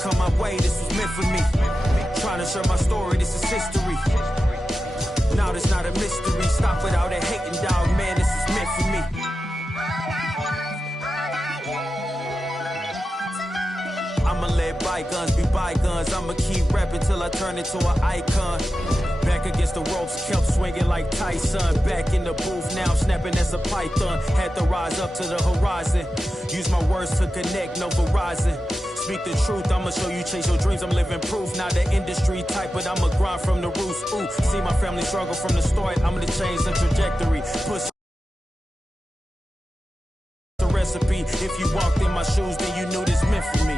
come my way, this was meant for me. Trying to share my story, this is history. Now this not a mystery. Stop it out and hating, dog, man, this is meant for me. I'ma let bygones be bygones. I'ma keep rapping till I turn into an icon. Back against the ropes, kept swinging like Tyson. Back in the booth, now I'm snapping as a python. Had to rise up to the horizon. Use my words to connect, no Verizon. Speak the truth, I'ma show you chase your dreams. I'm living proof, not the industry type, but I'ma grind from the roots. Ooh, see my family struggle from the start. I'm gonna change the trajectory. Push the recipe. If you walked in my shoes, then you knew this meant for me.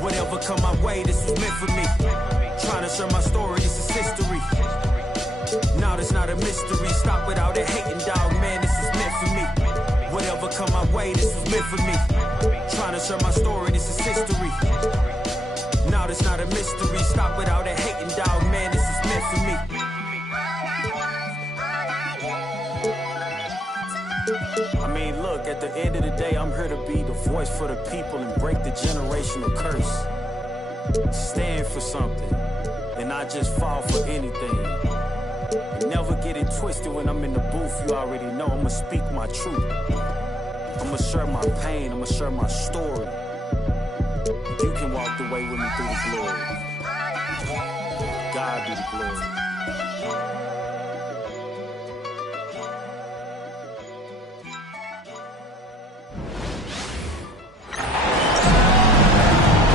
Whatever come my way, this was meant for me. Trying to share my story, this is history. Now this not a mystery. Stop without it hating, dog, man, this is meant for me. Whatever come my way, this was meant for me. Trying to share my story, this is history. Now this not a mystery. Stop without it hating, dog, man, this is meant for me. I mean, look, at the end of the day, I'm here to be the voice for the people and break the generational curse. Stand for something and not just fall for anything. And never get it twisted when I'm in the booth. You already know I'ma speak my truth. I'ma share my pain, I'ma share my story. You can walk the way with me through the glory. God be the glory.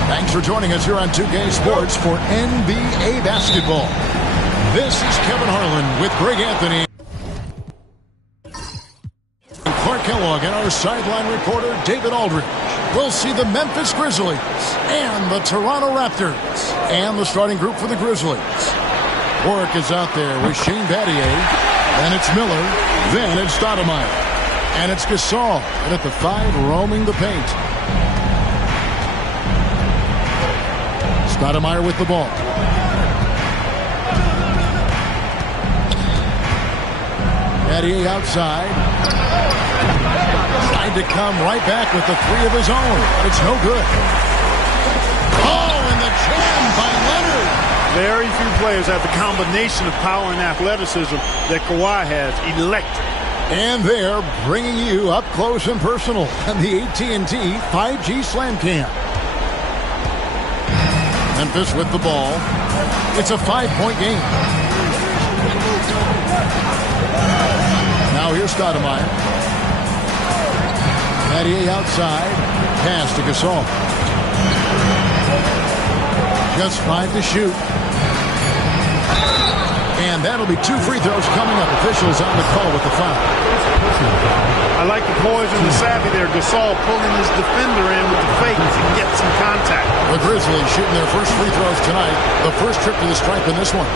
Thanks for joining us here on 2K Sports for NBA basketball. This is Kevin Harlan with Greg Anthony. Clark Kellogg and our sideline reporter, David Aldridge. We'll see the Memphis Grizzlies and the Toronto Raptors and the starting group for the Grizzlies. Warwick is out there with Shane Battier. Then it's Miller. Then it's Stoudemire. And it's Gasol. And at the 5, roaming the paint. Stoudemire with the ball. Battier outside. Tried to come right back with the 3 of his own, but it's no good. Oh, and the jam by Leonard. Very few players have the combination of power and athleticism that Kawhi has. Electric. And they're bringing you up close and personal on the AT&T 5G Slam Cam. Memphis with the ball. It's a 5-point game. Now here's Stoudemire. Battier outside. Pass to Gasol. Just 5 to shoot. And that'll be 2 free throws coming up. Officials on the call with the foul. I like the poise and the savvy there. Gasol pulling his defender in with the fake to get some contact. The Grizzlies shooting their first free throws tonight. The first trip to the stripe in this one.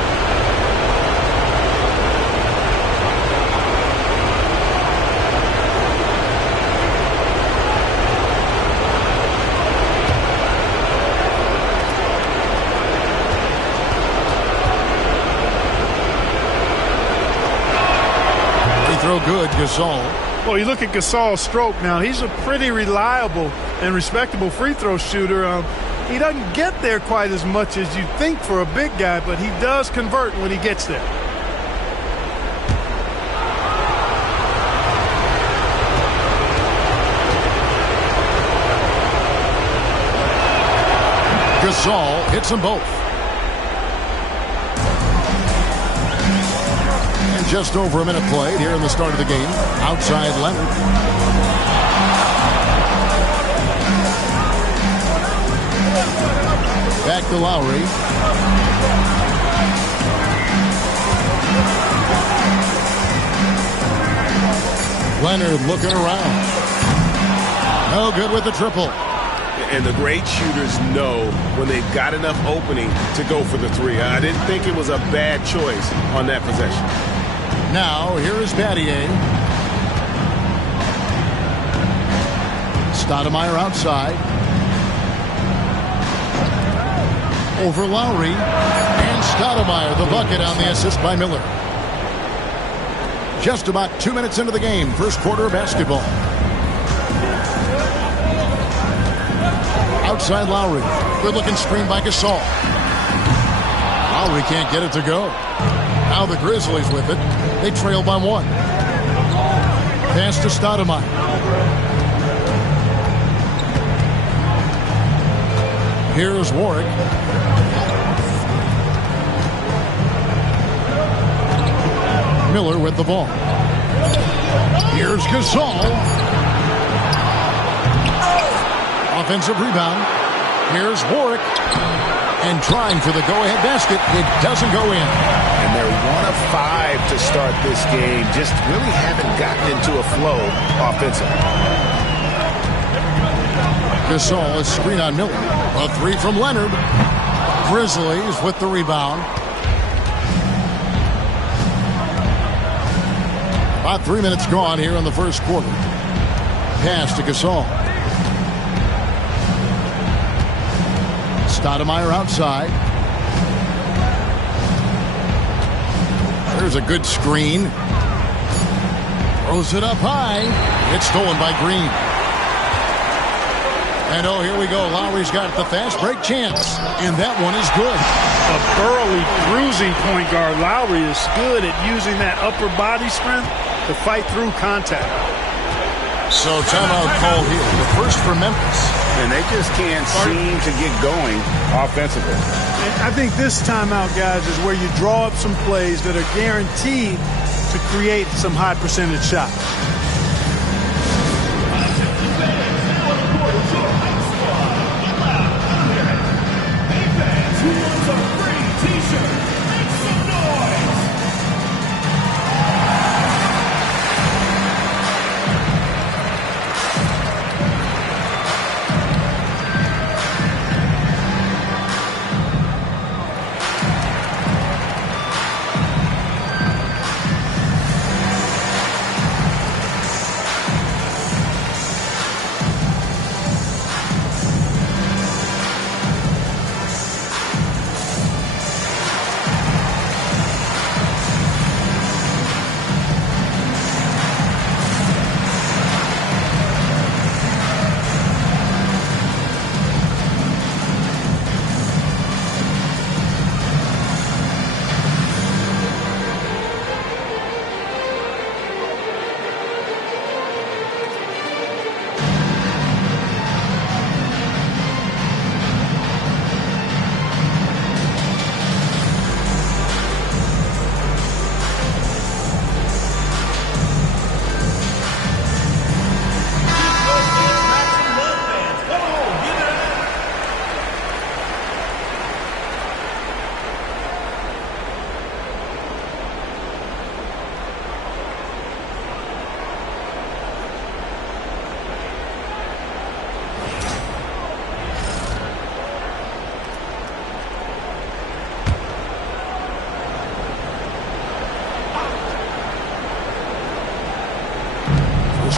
Throw good, Gasol. Well, you look at Gasol's stroke now. He's a pretty reliable and respectable free throw shooter. He doesn't get there quite as much as you'd think for a big guy, but he does convert when he gets there. Gasol hits them both. Just over a minute played here in the start of the game. Outside Leonard. Back to Lowry. Leonard looking around. No good with the triple. And the great shooters know when they've got enough opening to go for the 3. I didn't think it was a bad choice on that possession. Now, here is Battier. Stoudemire outside. Over Lowry. And Stoudemire, the bucket on the assist by Miller. Just about 2 minutes into the game. First quarter of basketball. Outside Lowry. Good-looking screen by Gasol. Lowry can't get it to go. Now the Grizzlies with it. They trail by 1. Pass to Stoudemire. Here's Warwick. Miller with the ball. Here's Gasol. Offensive rebound. Here's Warwick. And trying for the go-ahead basket. It doesn't go in. And they're 1 of 5 to start this game. Just really haven't gotten into a flow offensively. Gasol is screen on Miller. A 3 from Leonard. Grizzlies with the rebound. About 3 minutes gone here in the first quarter. Pass to Gasol. Stoudemire outside. There's a good screen. Throws it up high. It's stolen by Green. And oh, here we go. Lowry's got the fast break chance. And that one is good. A burly, bruising point guard. Lowry is good at using that upper body strength to fight through contact. So timeout call here. The first for Memphis. And they just can't seem to get going offensively. And I think this timeout, guys, is where you draw up some plays that are guaranteed to create some high percentage shots.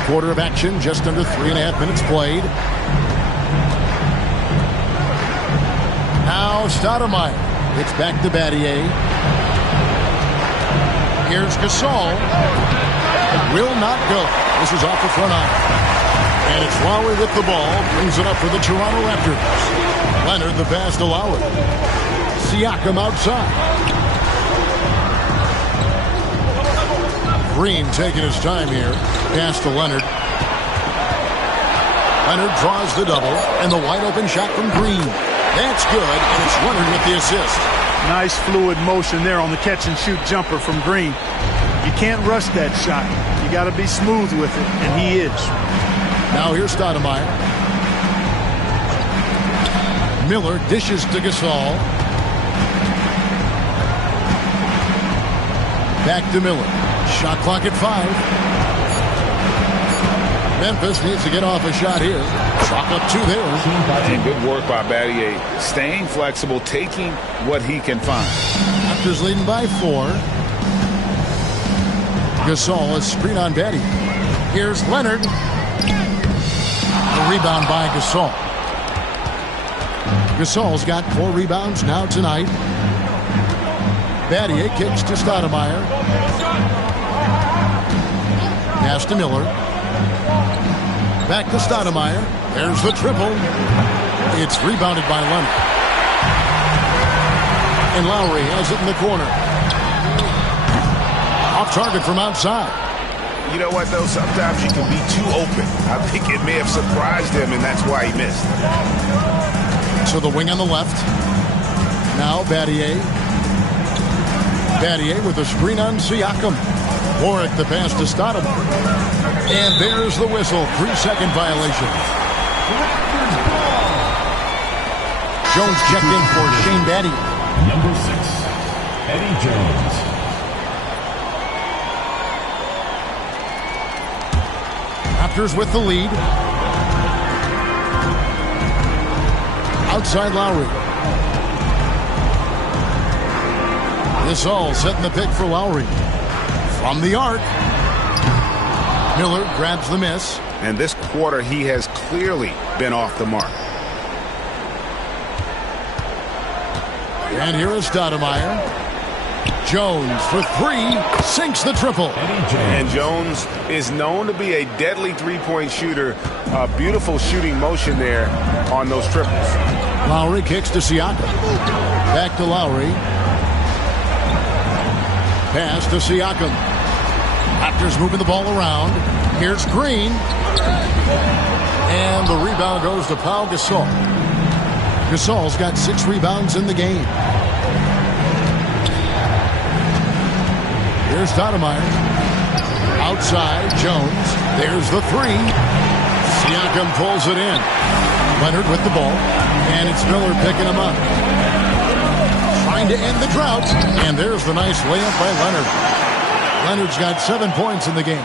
Quarter of action, just under 3.5 minutes played. Now Stoudemire. It's back to Battier. Here's Gasol. Will not go. This is off the front iron. And it's Lowry with the ball. Brings it up for the Toronto Raptors. Leonard the pass to Lowry. Siakam outside. Green taking his time here. Pass to Leonard. Leonard draws the double, and the wide-open shot from Green. That's good, and it's Leonard with the assist. Nice fluid motion there on the catch-and-shoot jumper from Green. You can't rush that shot. You got to be smooth with it, and he is. Now here's Stoudemire. Miller dishes to Gasol. Back to Miller. Shot clock at 5. Memphis needs to get off a shot here. Chalk up 2 there. And good work by Battier. Staying flexible, taking what he can find. Raptors leading by 4. Gasol is screen on Battier. Here's Leonard. The rebound by Gasol. Gasol's got 4 rebounds now tonight. Battier kicks to Stoudemire. Pass to Miller. Back to Stoudemire. There's the triple. It's rebounded by Leonard. And Lowry has it in the corner. Off target from outside. You know what, though? Sometimes you can be too open. I think it may have surprised him, and that's why he missed. So the wing on the left. Now Battier. Battier with a screen on Siakam. Warwick the pass to Stoudemire. And there's the whistle. 3-second violation. Jones checked in for Shane Battier. Number 6, Eddie Jones. Raptors with the lead. Outside Lowry. This all setting the pick for Lowry. From the arc. Miller grabs the miss. And this quarter, he has clearly been off the mark. And here is Stoudemire. Jones for three. Sinks the triple. And Jones is known to be a deadly three-point shooter. A beautiful shooting motion there on those triples. Lowry kicks to Siakam. Back to Lowry. Pass to Siakam. Raptors moving the ball around. Here's Green. And the rebound goes to Pau Gasol. Gasol's got 6 rebounds in the game. Here's Stoudemire. Outside, Jones. There's the three. Siakam pulls it in. Leonard with the ball. And it's Miller picking him up. Trying to end the drought. And there's the nice layup by Leonard. Leonard's got 7 points in the game.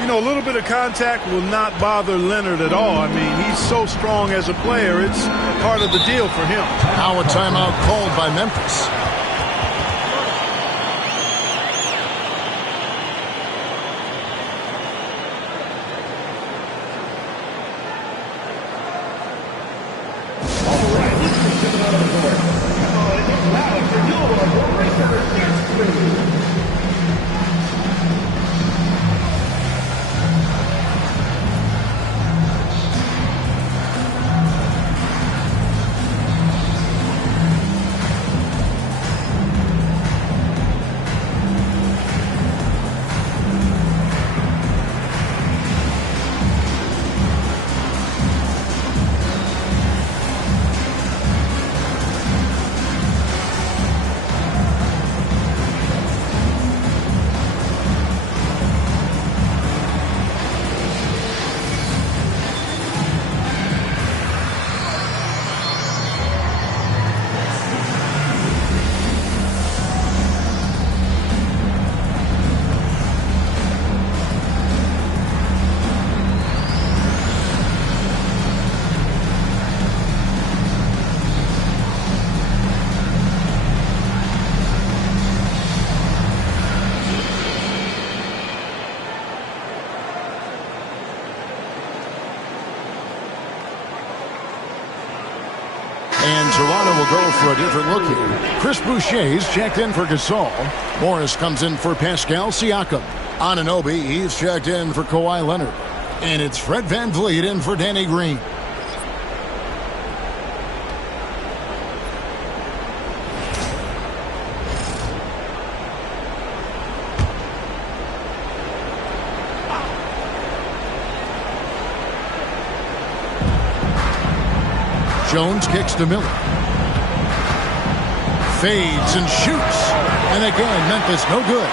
You know, a little bit of contact will not bother Leonard at all. I mean, he's so strong as a player. It's part of the deal for him. Now a timeout called by Memphis. And Toronto will go for a different look here. Chris Boucher's checked in for Gasol. Morris comes in for Pascal Siakam. Anunoby, he's checked in for Kawhi Leonard. And it's Fred VanVleet in for Danny Green. Jones kicks to Miller. Fades and shoots. And again, Memphis no good.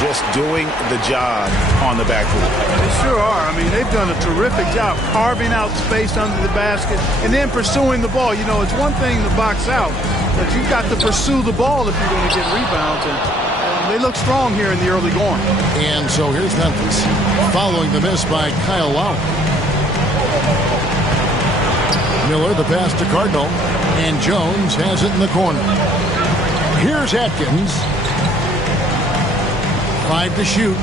Just doing the job on the backcourt. They sure are. I mean, they've done a terrific job carving out space under the basket and then pursuing the ball. You know, it's one thing to box out, but you've got to pursue the ball if you're going to get rebounds. And they look strong here in the early going. And so here's Memphis following the miss by Kyle Lowry. Miller, the pass to Cardinal, and Jones has it in the corner. Here's Atkins. 5 to shoot.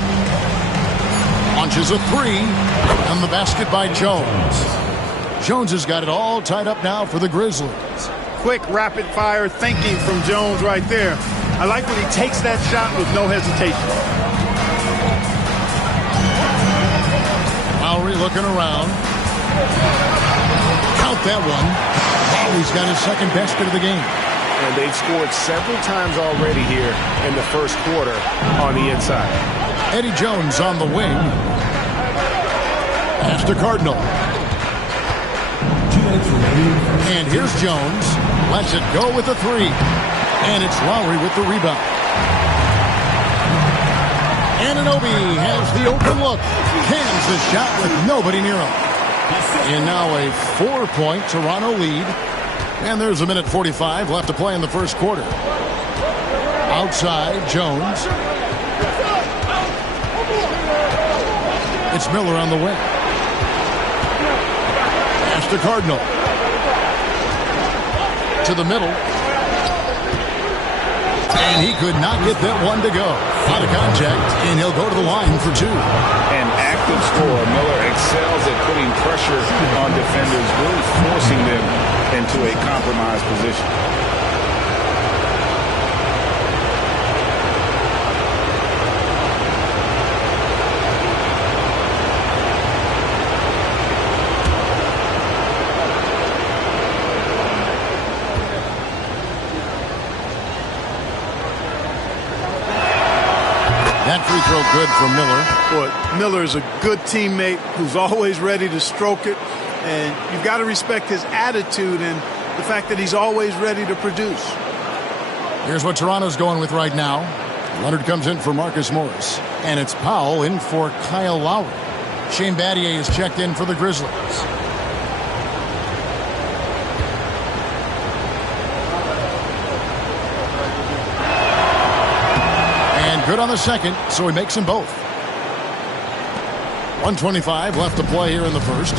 Launches a 3, and the basket by Jones. Jones has got it all tied up now for the Grizzlies. Quick, rapid-fire thinking from Jones right there. I like when he takes that shot with no hesitation. Lowry looking around. Count that one. Oh, he's got his second basket of the game. And they've scored several times already here in the first quarter on the inside. Eddie Jones on the wing. Pass to Cardinal. And here's Jones. Lets it go with the three. And it's Lowry with the rebound. Anunoby has the open look. Cans the shot with nobody near him. And now a 4-point Toronto lead. And there's a minute 45 left to play in the first quarter. Outside, Jones. It's Miller on the wing. Pass to Cardinal. To the middle. And he could not get that one to go. Out of contact, and he'll go to the line for two. An active scorer. Miller excels at putting pressure on defenders, really forcing them into a compromised position. That free throw good for Miller. Boy, Miller is a good teammate who's always ready to stroke it. And you've got to respect his attitude and the fact that he's always ready to produce. Here's what Toronto's going with right now. Leonard comes in for Marcus Morris. And it's Powell in for Kyle Lowry. Shane Battier is checked in for the Grizzlies. And good on the second, so he makes them both. 1:25 left to play here in the first.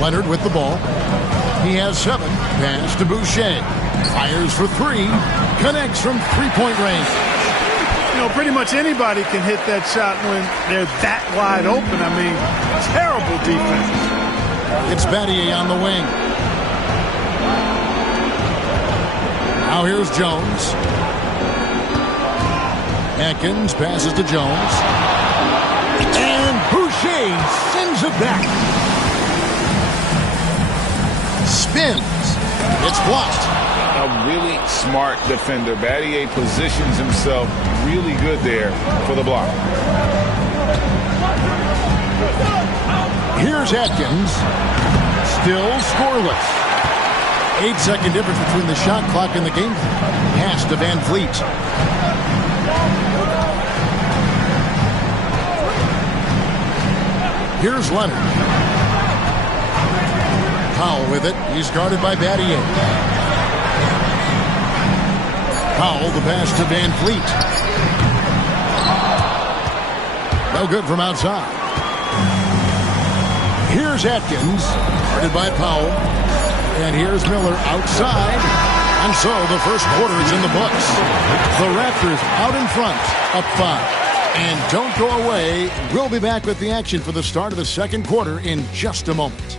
Leonard with the ball. He has 7. Pass to Boucher. Fires for 3. Connects from three-point range. You know, pretty much anybody can hit that shot when they're that wide open. I mean, terrible defense. It's Battier on the wing. Now here's Jones. Atkins passes to Jones. And Boucher sends it back. Spins. It's blocked. A really smart defender. Battier positions himself really good there for the block. Here's Atkins. Still scoreless. 8-second difference between the shot clock and the game. Pass to Van Fleet. Here's Leonard. Powell with it. He's guarded by Battier. Powell, the pass to Van Fleet. No good from outside. Here's Atkins, guarded by Powell. And here's Miller outside. And so the first quarter is in the books. The Raptors out in front, up 5. And don't go away. We'll be back with the action for the start of the second quarter in just a moment.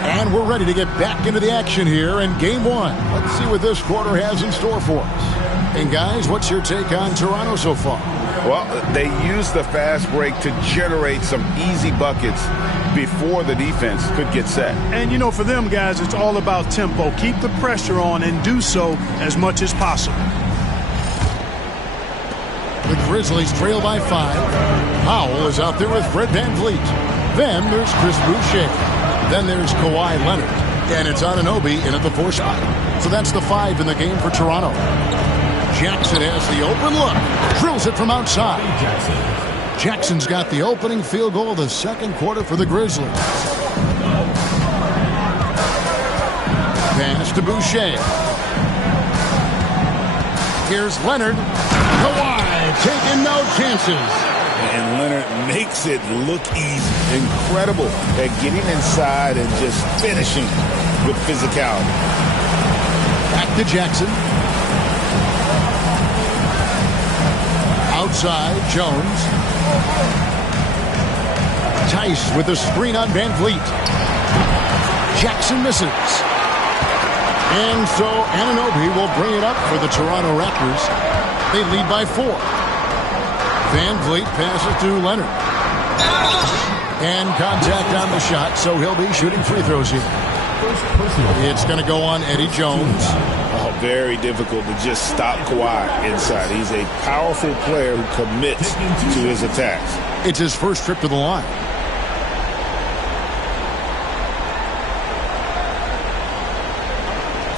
And we're ready to get back into the action here in Game 1. Let's see what this quarter has in store for us. And guys, what's your take on Toronto so far? Well, they used the fast break to generate some easy buckets before the defense could get set. And, you know, for them, guys, it's all about tempo. Keep the pressure on and do so as much as possible. The Grizzlies trail by 5. Powell is out there with Fred Van Fleet. Then there's Chris Boucher. Then there's Kawhi Leonard. And it's Anunoby in at the 4 spot. So that's the 5 in the game for Toronto. Jackson has the open look. Drills it from outside. Jackson's got the opening field goal of the second quarter for the Grizzlies. Pass to Boucher. Here's Leonard. Kawhi taking no chances. And Leonard makes it look easy. Incredible at getting inside and just finishing with physicality. Back to Jackson. Outside, Jones. Tice with a screen on Van Vliet. Jackson misses. And so Anunoby will bring it up for the Toronto Raptors. They lead by 4. Van Vliet passes to Leonard. And contact on the shot, so he'll be shooting free throws here. It's going to go on Eddie Jones. Oh, very difficult to just stop Kawhi inside. He's a powerful player who commits to his attacks. It's his first trip to the line.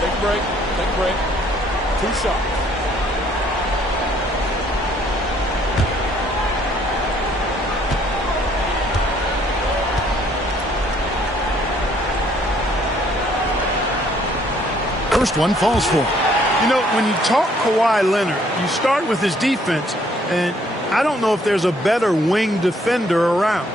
Take a break. Take a break. 2 shots. First one falls for him. You know, when you talk Kawhi Leonard, you start with his defense, and I don't know if there's a better wing defender around.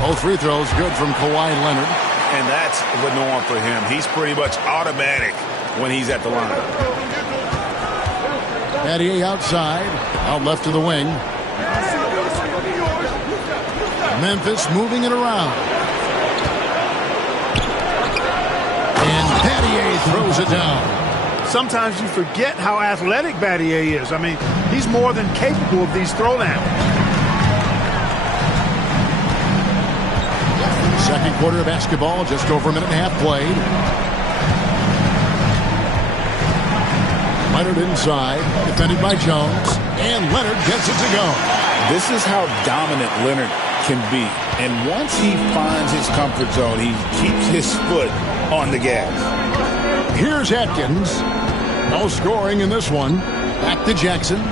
Both free throws good from Kawhi Leonard. And that's the norm for him. He's pretty much automatic when he's at the line. Battier outside, out left to the wing. Memphis moving it around. And Battier throws it down. Sometimes you forget how athletic Battier is. I mean, he's more than capable of these throwdowns. Second quarter of basketball, just over a minute and a half played. Leonard inside, defended by Jones, and Leonard gets it to go. This is how dominant Leonard can be. And once he finds his comfort zone, he keeps his foot on the gas. Here's Atkins. No scoring in this one. Back to Jackson.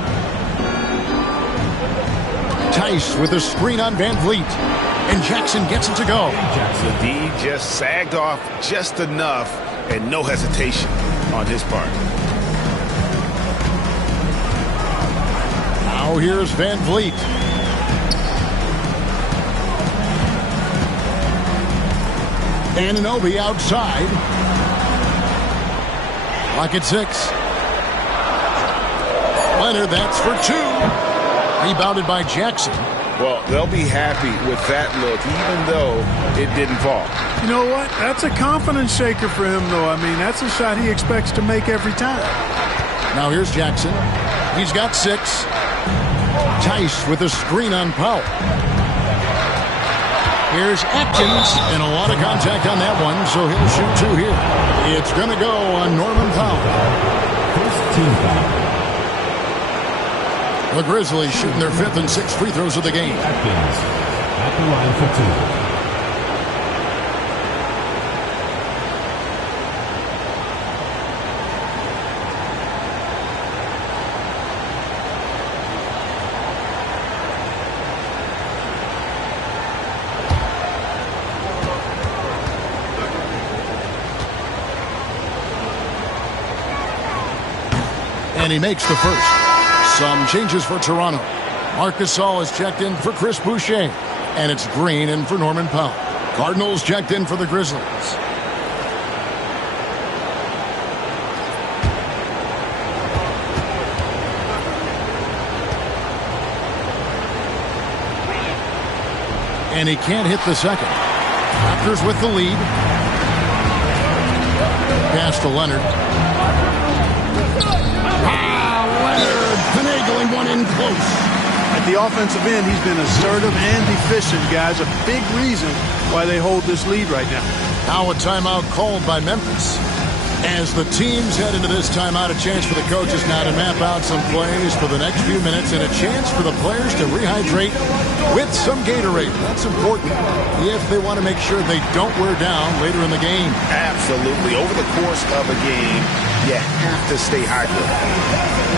Tice with a screen on Van Vliet. And Jackson gets it to go. The D just sagged off just enough and no hesitation on his part. Now here's Van Vliet. Anunoby outside. Clock at 6. Leonard, that's for 2. Rebounded by Jackson. Well, they'll be happy with that look, even though it didn't fall. You know what? That's a confidence shaker for him, though. I mean, that's a shot he expects to make every time. Now here's Jackson. He's got 6. Tice with a screen on Powell. Here's Atkins, and a lot of contact on that one, so he'll shoot 2 here. It's going to go on Norman Powell. First team foul. The Grizzlies shooting their 5th and 6th free throws of the game. Atkins at the line for 2. And he makes the first. Some changes for Toronto. Marc Gasol is checked in for Chris Boucher. And it's Green in for Norman Powell. Cardinals checked in for the Grizzlies. And he can't hit the second. Raptors with the lead. Pass to Leonard. Leonard finagling one in close. At the offensive end, he's been assertive and efficient, guys. A big reason why they hold this lead right now. Now a timeout called by Memphis. As the teams head into this timeout, a chance for the coaches now to map out some plays for the next few minutes and a chance for the players to rehydrate with some Gatorade. That's important if they want to make sure they don't wear down later in the game. Absolutely. Over the course of a game, you have to stay hydrated.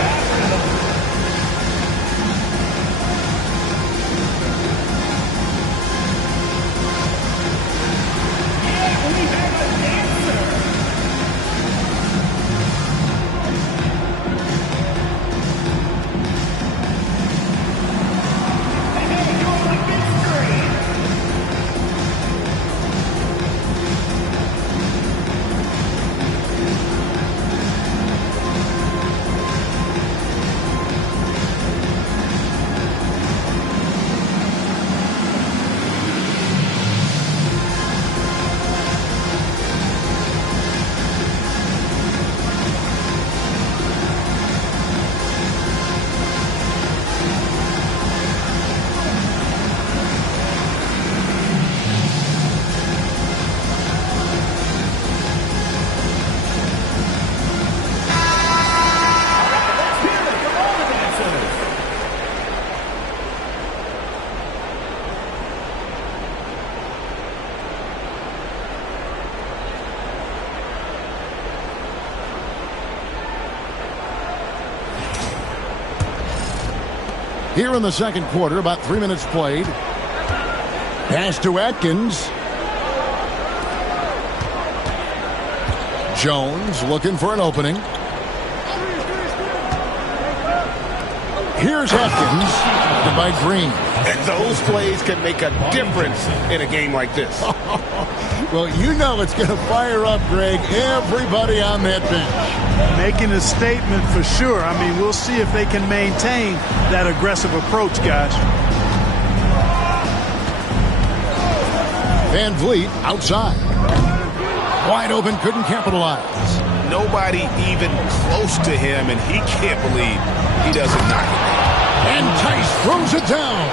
Here in the second quarter, about 3 minutes played. Pass to Atkins. Jones looking for an opening. Here's Atkins by Green. And those plays can make a difference in a game like this. Well, you know it's going to fire up, Greg, everybody on that bench. Making a statement for sure. I mean, we'll see if they can maintain that aggressive approach, guys. Van Vliet outside. Wide open, couldn't capitalize. Nobody even close to him, and he can't believe he doesn't knock it down. And Tice throws it down.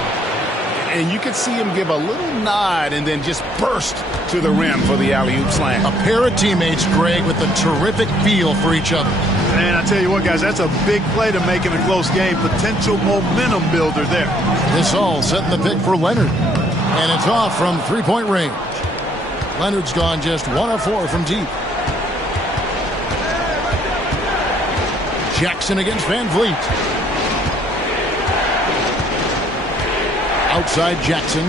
And you can see him give a little nod and then just burst to the rim for the alley-oop slam. A pair of teammates, Greg, with a terrific feel for each other. And I tell you what, guys, that's a big play to make in a close game. Potential momentum builder there. This all setting the pick for Leonard. And it's off from three-point range. Leonard's gone just 1 of 4 from deep. Jackson against Van Vliet. Outside Jackson.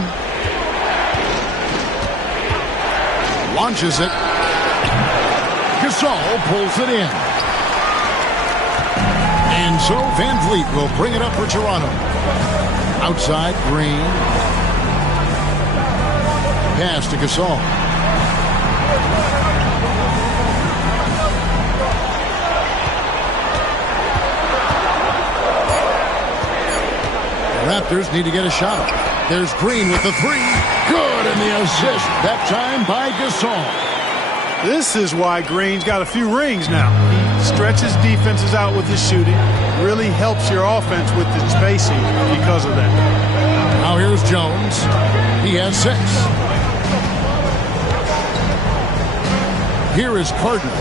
Launches it. Gasol pulls it in. And so Van Vliet will bring it up for Toronto. Outside Green. Pass to Gasol. Raptors need to get a shot up. There's Green with the three. Good, and the assist, that time by Gasol. This is why Green's got a few rings now. He stretches defenses out with his shooting. Really helps your offense with the spacing because of that. Now here's Jones. He has 6. Here is Cardinal.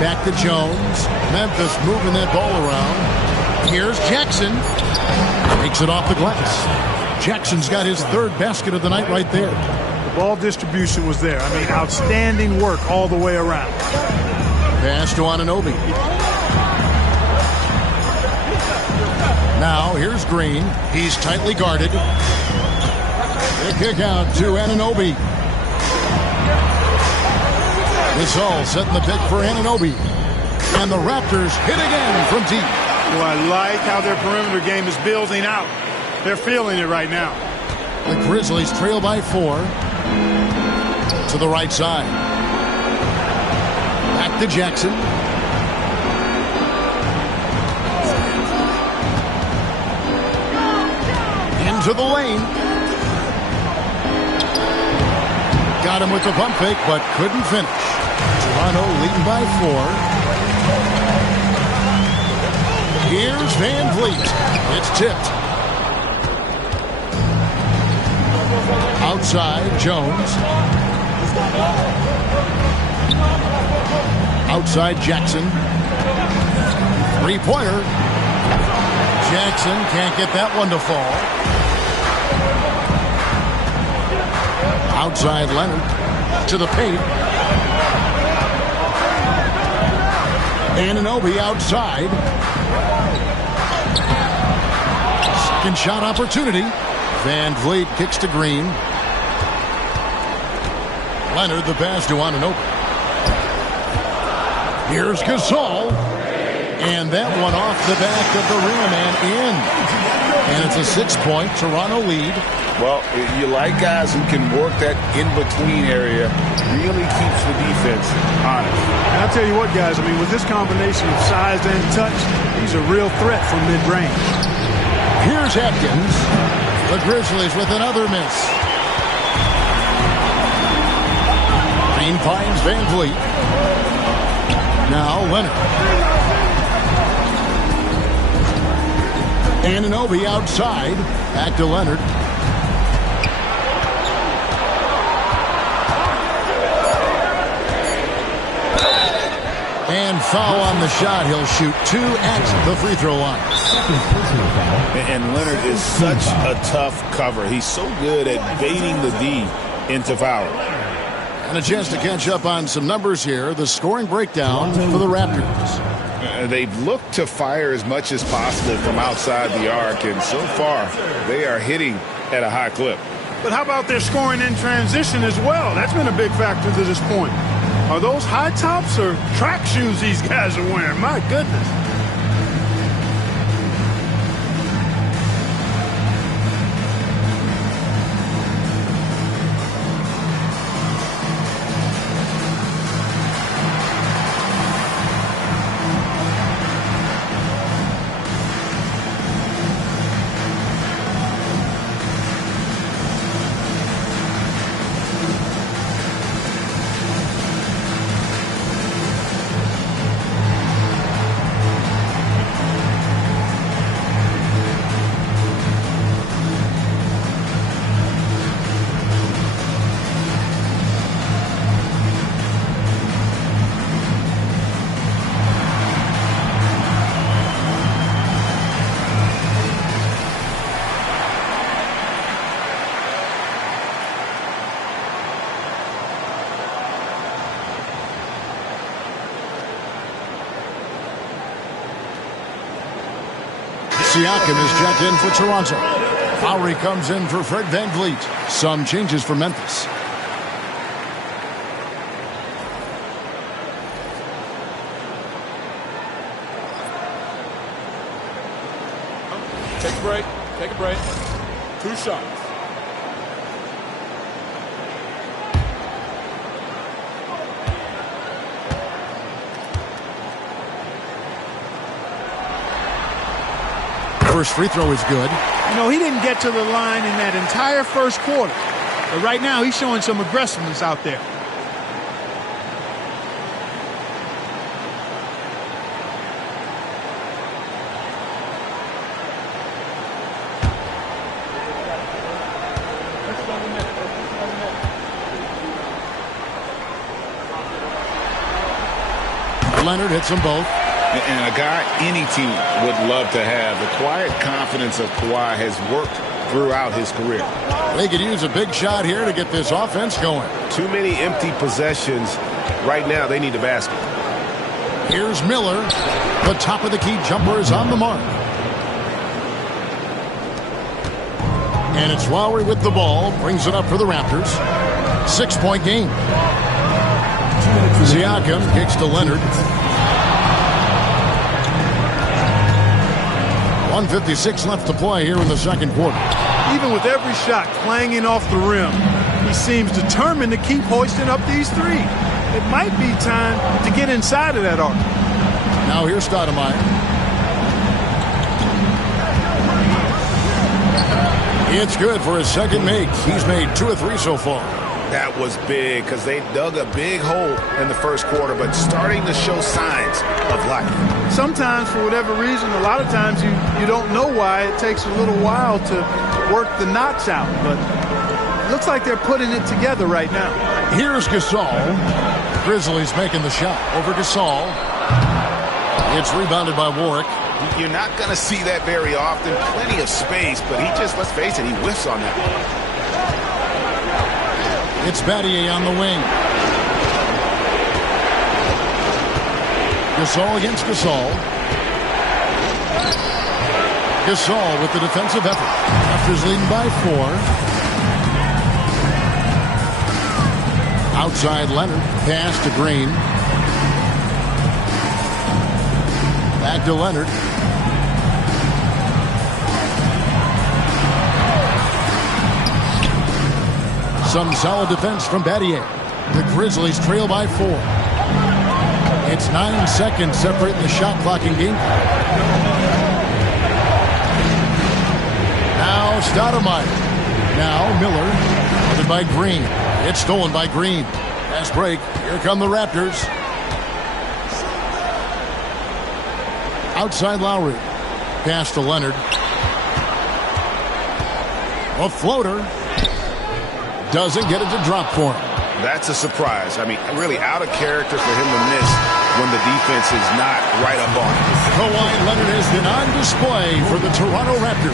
Back to Jones. Memphis moving that ball around. Here's Jackson. Takes it off the glass. Jackson's got his 3rd basket of the night right there. The ball distribution was there. I mean, outstanding work all the way around. Pass to Anunoby. Now here's Green. He's tightly guarded. The kick out to Anunoby. This all setting the pick for Anunoby. And the Raptors hit again from deep. Well, I like how their perimeter game is building out. They're feeling it right now. The Grizzlies trail by 4. To the right side. Back to Jackson. Into the lane. Got him with the pump fake, but couldn't finish. Toronto leading by 4. Here's Van Vliet. It's tipped. Outside, Jones. Outside, Jackson. Three-pointer. Jackson can't get that one to fall. Outside, Leonard. To the paint. Anunoby outside. Second shot opportunity. Van Vliet kicks to Green. Leonard the pass to Anunoby. Here's Gasol. And that one off the back of the rim and in. And it's a 6-point Toronto lead. Well, you like guys who can work that in-between area. Really keeps the defense honest. And I'll tell you what, guys, I mean, with this combination of size and touch, he's a real threat from mid-range. Here's Atkins. The Grizzlies with another miss. Green finds Van Vliet. Now Leonard. Anunoby outside. Back to Leonard. And foul on the shot. He'll shoot 2 at the free throw line. And Leonard is such a tough cover. He's so good at baiting the D into foul. And a chance to catch up on some numbers here. The scoring breakdown for the Raptors. They've looked to fire as much as possible from outside the arc, and so far they are hitting at a high clip. But how about their scoring in transition as well? That's been a big factor to this point. Are those high tops or track shoes these guys are wearing? My goodness. Siakam is checked in for Toronto. Lowry comes in for Fred VanVleet. Some changes for Memphis. Take a break. Take a break. 2 shots. First free throw is good. You know, he didn't get to the line in that entire first quarter. But right now, he's showing some aggressiveness out there. Leonard hits them both. And a guy any team would love to have. The quiet confidence of Kawhi has worked throughout his career. They could use a big shot here to get this offense going. Too many empty possessions. Right now, they need a basket. Here's Miller. The top of the key jumper is on the mark. And it's Lowry with the ball. Brings it up for the Raptors. 6-point game. Siakam kicks to Leonard. 1:56 left to play here in the second quarter. Even with every shot clanging off the rim, he seems determined to keep hoisting up these threes. It might be time to get inside of that arc. Now here's Stoudemire. It's good for his second make. He's made 2 of 3 so far. That was big because they dug a big hole in the first quarter, but starting to show signs of life. Sometimes, for whatever reason, a lot of times you don't know why. It takes a little while to work the knots out, but it looks like they're putting it together right now. Here's Gasol. Grizzlies making the shot. Over Gasol. It's rebounded by Warwick. You're not going to see that very often. Plenty of space, but he just, let's face it, he whiffs on that one. It's Battier on the wing. Gasol against Gasol. Gasol with the defensive effort. Raptors leading by 4. Outside Leonard. Pass to Green. Back to Leonard. Some solid defense from Battier. The Grizzlies trail by 4. It's 9 seconds separating the shot clock and game. Now Stoudemire. Now Miller. Guarded by Green. It's stolen by Green. Fast break. Here come the Raptors. Outside Lowry. Pass to Leonard. A floater. Doesn't get it to drop for him. That's a surprise. I mean, really out of character for him to miss when the defense is not right up on him. Kawhi Leonard has been on display for the Toronto Raptors.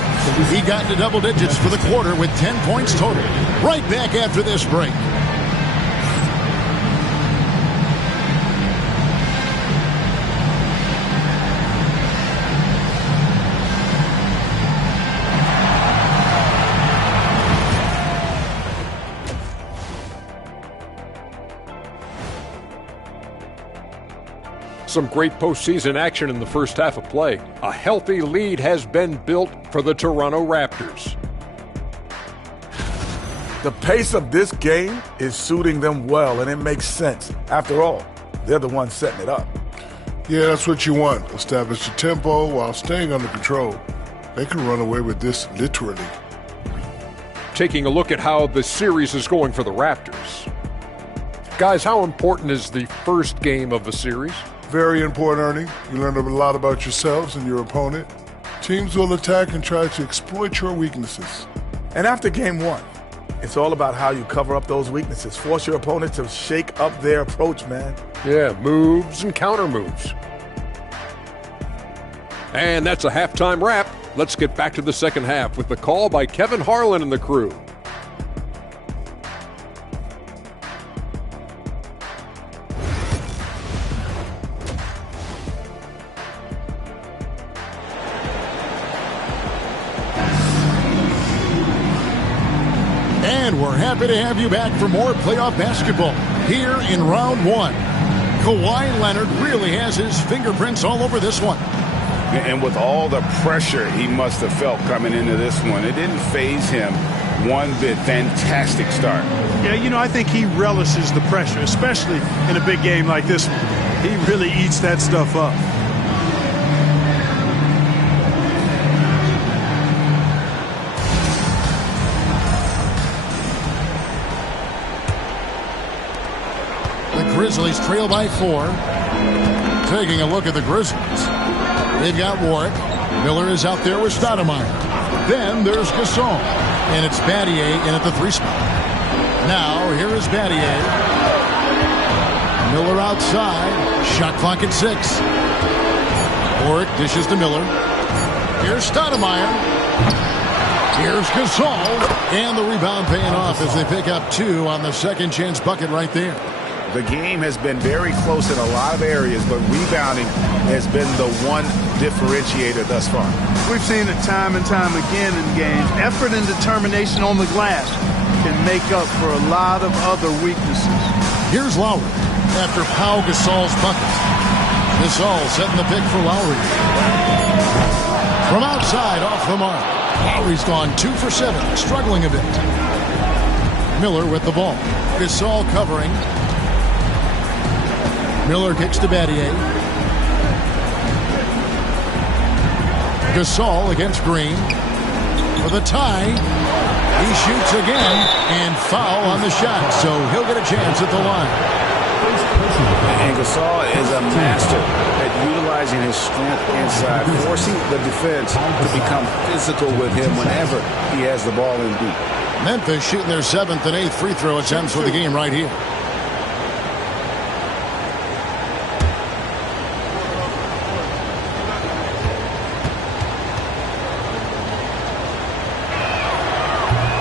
He got into double digits for the quarter with 10 points total. Right back after this break. Some great postseason action in the first half of play. A healthy lead has been built for the Toronto Raptors. The pace of this game is suiting them well, and it makes sense. After all, they're the ones setting it up. Yeah, that's what you want. Establish the tempo while staying under control. They can run away with this literally. Taking a look at how the series is going for the Raptors. Guys, how important is the first game of the series? Very important, Ernie. You learn a lot about yourselves and your opponent. Teams will attack and try to exploit your weaknesses. And after game one, it's all about how you cover up those weaknesses. Force your opponent to shake up their approach, man. Yeah, moves and counter moves. And that's a halftime wrap. Let's get back to the second half with the call by Kevin Harlan and the crew. And we're happy to have you back for more playoff basketball here in round one. Kawhi Leonard really has his fingerprints all over this one. And with all the pressure he must have felt coming into this one, it didn't faze him one bit. Fantastic start. Yeah, you know, I think he relishes the pressure, especially in a big game like this one. He really eats that stuff up. The Grizzlies trail by 4. Taking a look at the Grizzlies. They've got Warwick. Miller is out there with Stoudemire. Then there's Gasol. And it's Battier in at the 3 spot. Now, here is Battier. Miller outside. Shot clock at 6. Warwick dishes to Miller. Here's Stoudemire. Here's Gasol. And the rebound paying off as they pick up 2 on the second chance bucket right there. The game has been very close in a lot of areas, but rebounding has been the one differentiator thus far. We've seen it time and time again in games. Effort and determination on the glass can make up for a lot of other weaknesses. Here's Lowry after Pau Gasol's bucket. Gasol setting the pick for Lowry. From outside, off the mark. Lowry's gone 2 for 7, struggling a bit. Miller with the ball. Gasol covering. Miller kicks to Battier. Gasol against Green. For the tie. He shoots again. And foul on the shot. So he'll get a chance at the line. And Gasol is a master at utilizing his strength inside, forcing the defense to become physical with him whenever he has the ball in deep. Memphis shooting their 7th and 8th free throw attempts for the game right here.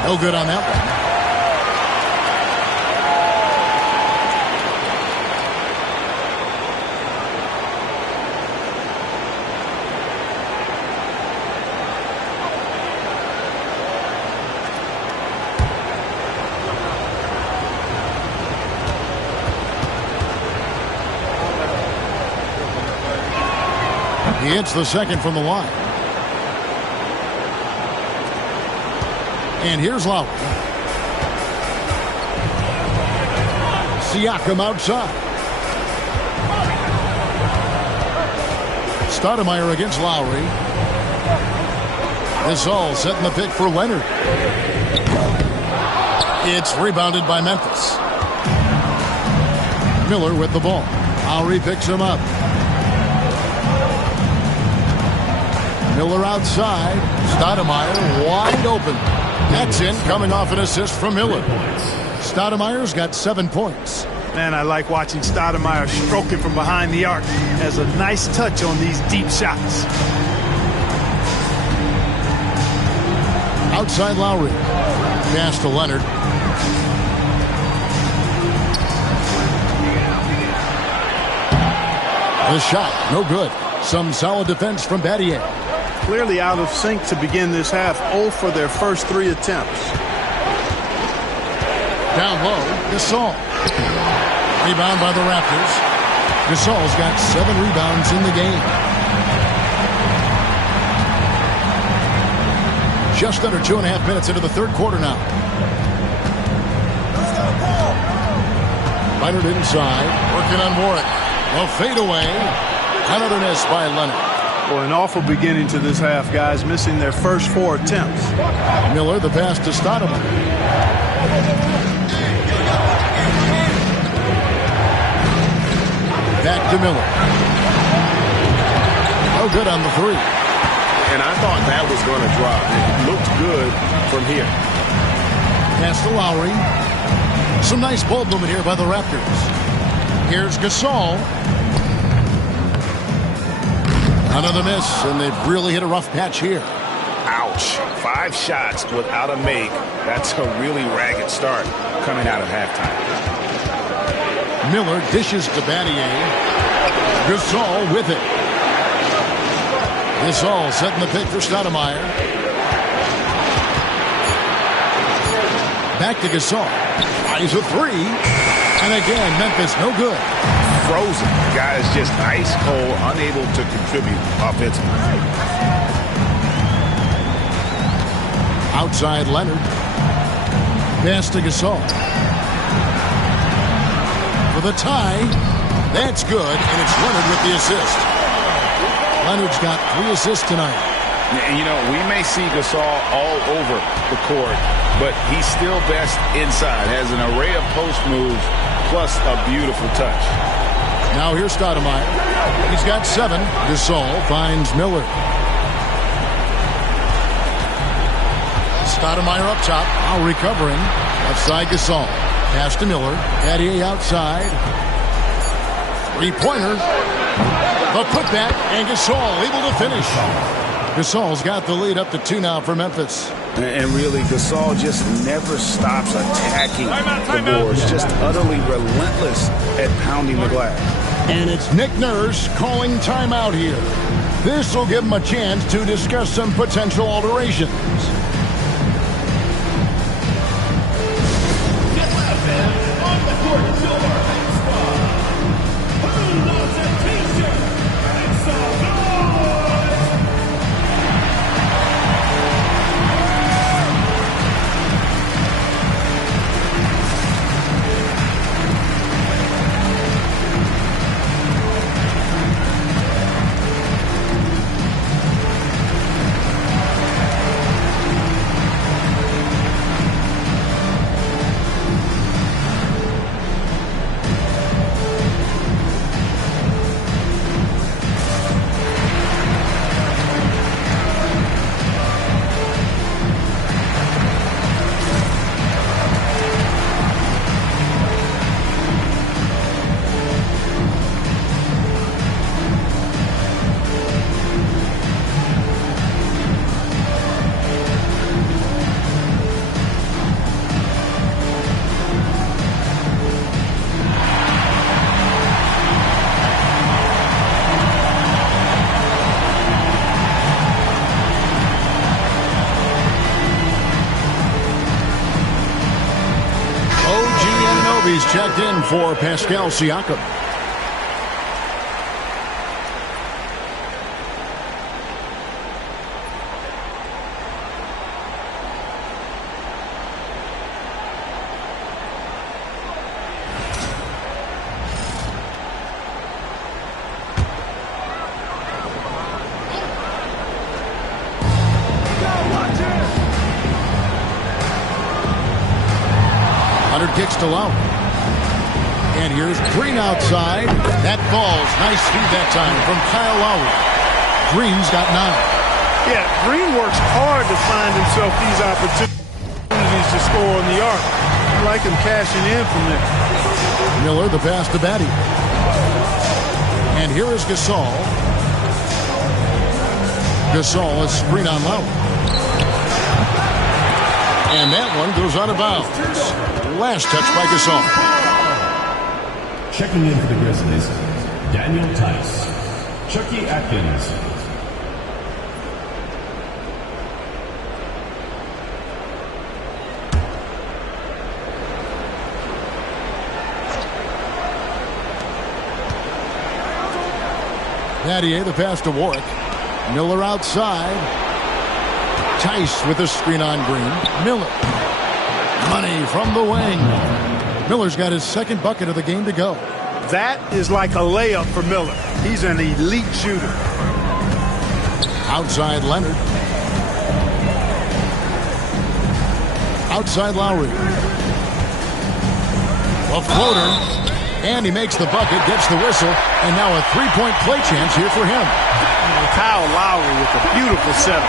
No good on that one. He hits the second from the line. And here's Lowry. Siakam outside. Stoudemire against Lowry. Gasol setting the pick for Leonard. It's rebounded by Memphis. Miller with the ball. Lowry picks him up. Miller outside. Stoudemire wide open. That's in, coming off an assist from Miller. Stoudemire's got 7 points. Man, I like watching Stoudemire stroking from behind the arc. Has a nice touch on these deep shots. Outside Lowry. Pass to Leonard. The shot, no good. Some solid defense from Battier. Clearly out of sync to begin this half. 0 for their first 3 attempts. Down low, Gasol. Rebound by the Raptors. Gasol's got 7 rebounds in the game. Just under 2.5 minutes into the third quarter now. Leonard inside, working on Warwick. A fadeaway. Another miss by Leonard. Well, an awful beginning to this half, guys, missing their first 4 attempts. Miller, the pass to Stoudemire. Back to Miller. No good on the 3. And I thought that was going to drop. It looked good from here. Pass to Lowry. Some nice ball movement here by the Raptors. Here's Gasol. Another miss, and they've really hit a rough patch here. Ouch. 5 shots without a make. That's a really ragged start coming out of halftime. Miller dishes to Battier. Gasol with it. Gasol setting the pick for Stoudemire. Back to Gasol. Eyes a 3. And again, Memphis no good. Frozen. Guys just ice cold, unable to contribute offensively. Outside Leonard. Pass to Gasol. For the tie. That's good, and it's Leonard with the assist. Leonard's got 3 assists tonight. And, you know, we may see Gasol all over the court, but he's still best inside. Has an array of post moves, plus a beautiful touch. Now here's Stoudemire. He's got 7. Gasol finds Miller. Stoudemire up top, now recovering. Outside Gasol. Pass to Miller. Battier outside. 3-pointer. The putback, and Gasol able to finish. Gasol's got the lead up to 2 now for Memphis. And really, Gasol just never stops attacking the boards. Just utterly relentless at pounding the glass. And it's Nick Nurse calling timeout here. This will give him a chance to discuss some potential alterations. He's checked in for Pascal Siakam. Kicks to Lowry. And here's Green outside. That falls. Nice feed that time from Kyle Lowry. Green's got 9. Yeah, Green works hard to find himself these opportunities to score on the arc. I like him cashing in from there. Miller, the pass to Batty. And here is Gasol. Gasol is screen on Lowry. And that one goes out of bounds. Last touch by Gasol. Checking in for the Grizzlies, Daniel Tice, Chucky Atkins. Battier, the pass to Warwick. Miller outside. Tice with a screen on Green. Miller. Money from the wing. Miller's got his second bucket of the game to go. That is like a layup for Miller. He's an elite shooter. Outside Leonard. Outside Lowry. A floater. And he makes the bucket, gets the whistle, and now a three-point play chance here for him. Kyle Lowry with a beautiful setup.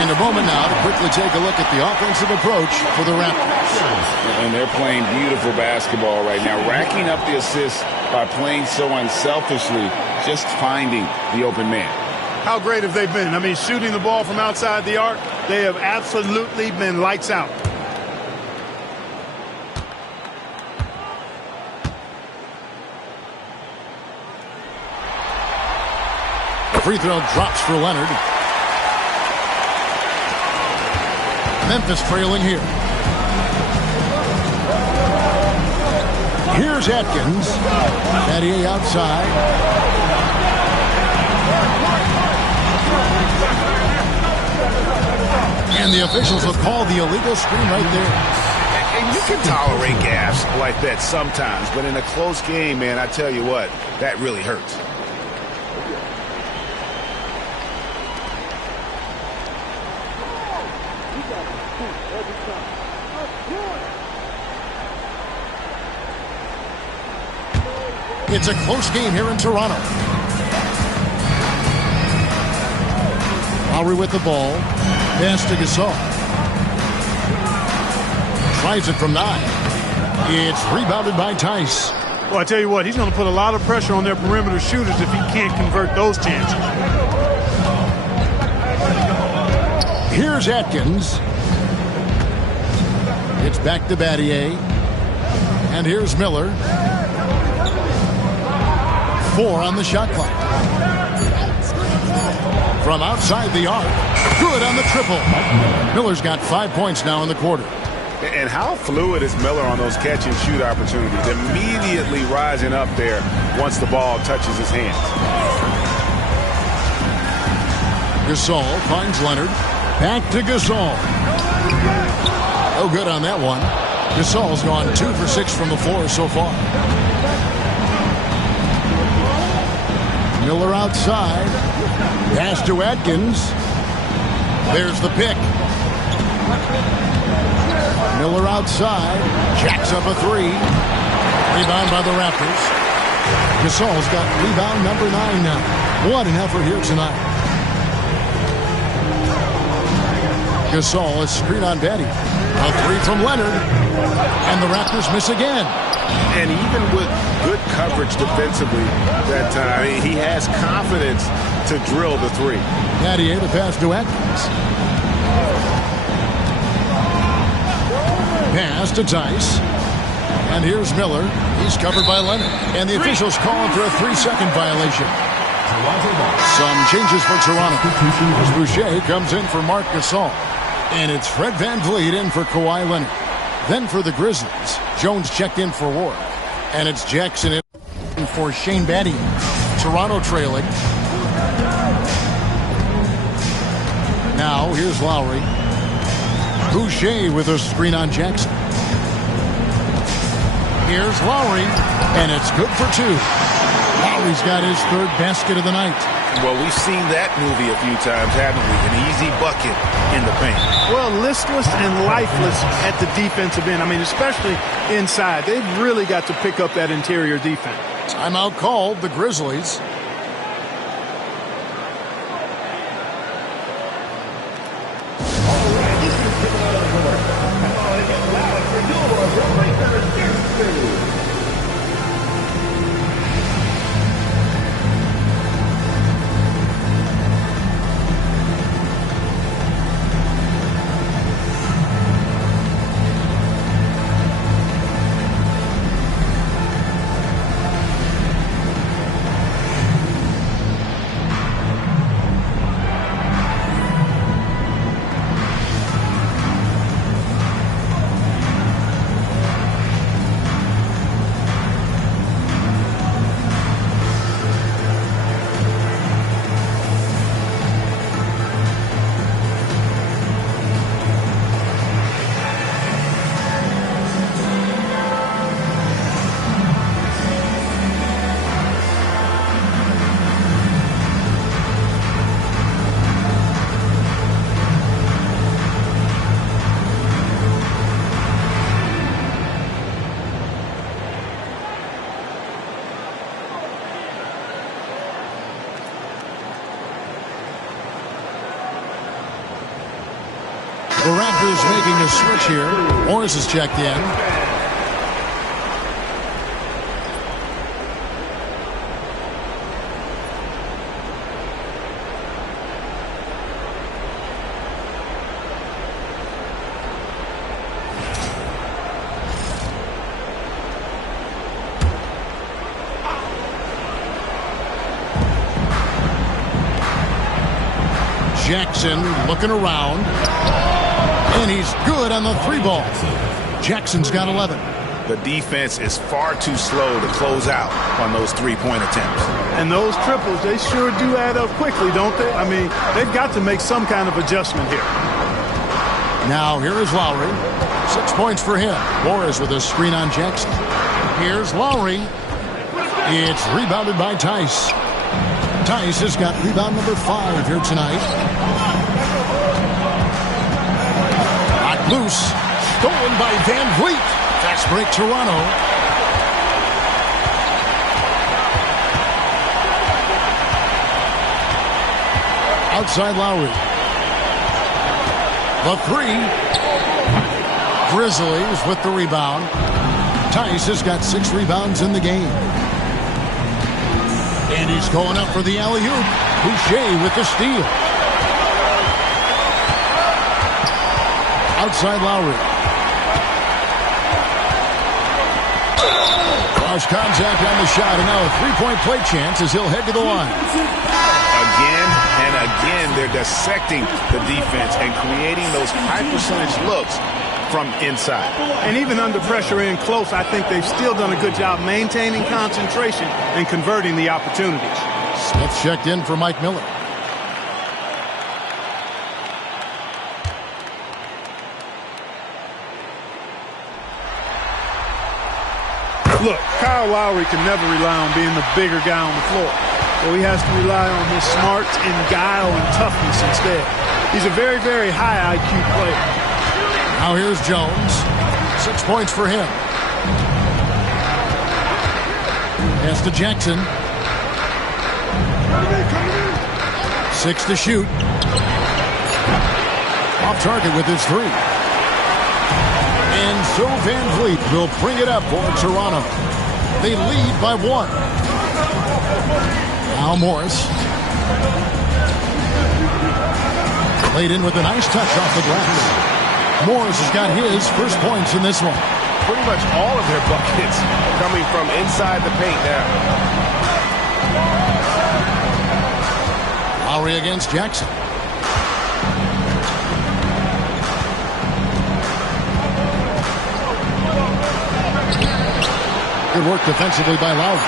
And a moment now to quickly take a look at the offensive approach for the Raptors. And they're playing beautiful basketball right now, racking up the assists by playing so unselfishly, just finding the open man. How great have they been? I mean, shooting the ball from outside the arc, they have absolutely been lights out. Free throw drops for Leonard. Memphis trailing here. Here's Atkins. Battier outside. And the officials have called the illegal screen right there. And you can tolerate gaffes like that sometimes, but in a close game, man, I tell you what, that really hurts. It's a close game here in Toronto. Lowry with the ball. Pass to Gasol. Tries it from 9. It's rebounded by Tice. Well, I tell you what, he's going to put a lot of pressure on their perimeter shooters if he can't convert those chances. Here's Atkins. It's back to Battier. And here's Miller. 4 on the shot clock. From outside the arc. Good on the triple. Miller's got 5 points now in the quarter. And how fluid is Miller on those catch and shoot opportunities? Immediately rising up there once the ball touches his hands. Gasol finds Leonard. Back to Gasol. Oh, good on that one. Gasol's gone 2 for 6 from the floor so far. Miller outside. Pass to Atkins. There's the pick. Miller outside. Jacks up a 3. Rebound by the Raptors. Gasol's got rebound number 9 now. What an effort here tonight. Gasol is screen on Betty. A 3 from Leonard. And the Raptors miss again. And even with good coverage defensively that time, he has confidence to drill the 3. Battier, the pass to Atkins. Pass to Tice. And here's Miller. He's covered by Leonard. And the officials calling for a 3-second violation. Some changes for Toronto. As Boucher comes in for Marc Gasol. And it's Fred VanVleet in for Kawhi Leonard. Then for the Grizzlies, Jones checked in for Warwick. And it's Jackson in for Shane Battier. Toronto trailing. Now, here's Lowry. Boucher with a screen on Jackson. Here's Lowry, and it's good for 2. Lowry's got his 3rd basket of the night. Well, we've seen that movie a few times, haven't we? An easy bucket in the paint. Well, listless and lifeless at the defensive end. I mean, especially inside. They've really got to pick up that interior defense. Timeout called, the Grizzlies. The Raptors making a switch here. Morris is checked in. Jackson looking around. And he's good on the 3-ball. Jackson's got 11. The defense is far too slow to close out on those three-point attempts. And those triples, they sure do add up quickly, don't they? I mean, they've got to make some kind of adjustment here. Now here is Lowry. 6 points for him. Morris with a screen on Jackson. Here's Lowry. It's rebounded by Tice. Tice has got rebound number 5 here tonight. Knocked loose. Stolen by Van Vliet. Fast break Toronto. Outside Lowry. The 3. Grizzlies with the rebound. Tice has got 6 rebounds in the game. And he's going up for the alley-oop. Boucher with the steal. Outside Lowry. Cross contact on the shot, and now a three-point play chance as he'll head to the line. Again and again, they're dissecting the defense and creating those high-percentage looks from inside. And even under pressure in close, I think they've still done a good job maintaining concentration and converting the opportunities. Smith checked in for Mike Miller. Look, Kyle Lowry can never rely on being the bigger guy on the floor. So he has to rely on his smarts and guile and toughness instead. He's a very, very high IQ player. Now here's Jones. 6 points for him. Pass to Jackson. 6 to shoot. Off target with his 3. And so Van Vliet will bring it up for Toronto. They lead by 1. Now Morris. Played in with a nice touch off the glass. Morris has got his first points in this one. Pretty much all of their buckets coming from inside the paint now. Lowry against Jackson. Good work defensively by Lowry.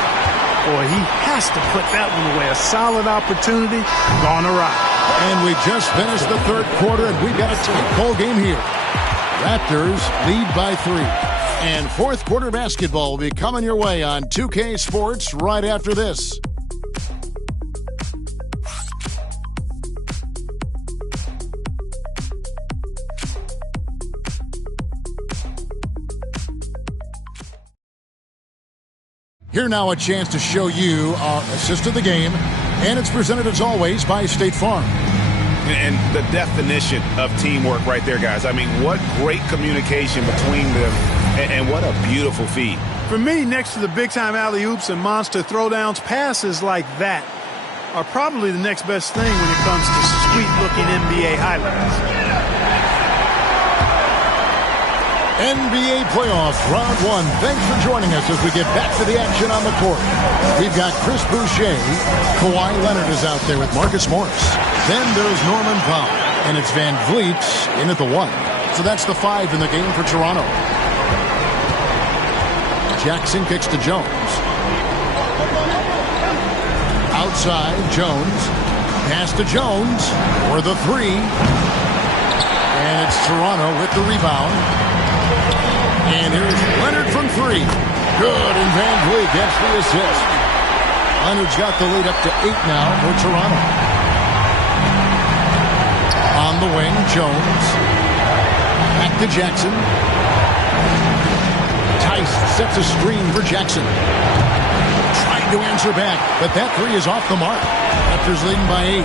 Boy, he has to put that one away. A solid opportunity gone awry. And we just finished the third quarter, and we've got a tight ball game here. Raptors lead by 3. And fourth quarter basketball will be coming your way on 2K Sports right after this. Here now a chance to show you our assist of the game, and it's presented as always by State Farm. And the definition of teamwork right there, guys. I mean, what great communication between them, and what a beautiful feed. For me, next to the big-time alley-oops and monster throwdowns, passes like that are probably the next best thing when it comes to sweet-looking NBA highlights. NBA playoffs, round 1. Thanks for joining us as we get back to the action on the court. We've got Chris Boucher. Kawhi Leonard is out there with Marcus Morris. Then there's Norman Powell. And it's Van Vliet in at the 1. So that's the 5 in the game for Toronto. Jackson kicks to Jones. Outside, Jones. Pass to Jones for the 3. And it's Toronto with the rebound. And here's Leonard from 3. Good, and Van Vliet gets the assist. Leonard's got the lead up to 8 now for Toronto. On the wing, Jones. Back to Jackson. Tice sets a screen for Jackson. Trying to answer back, but that 3 is off the mark. Raptors leading by 8.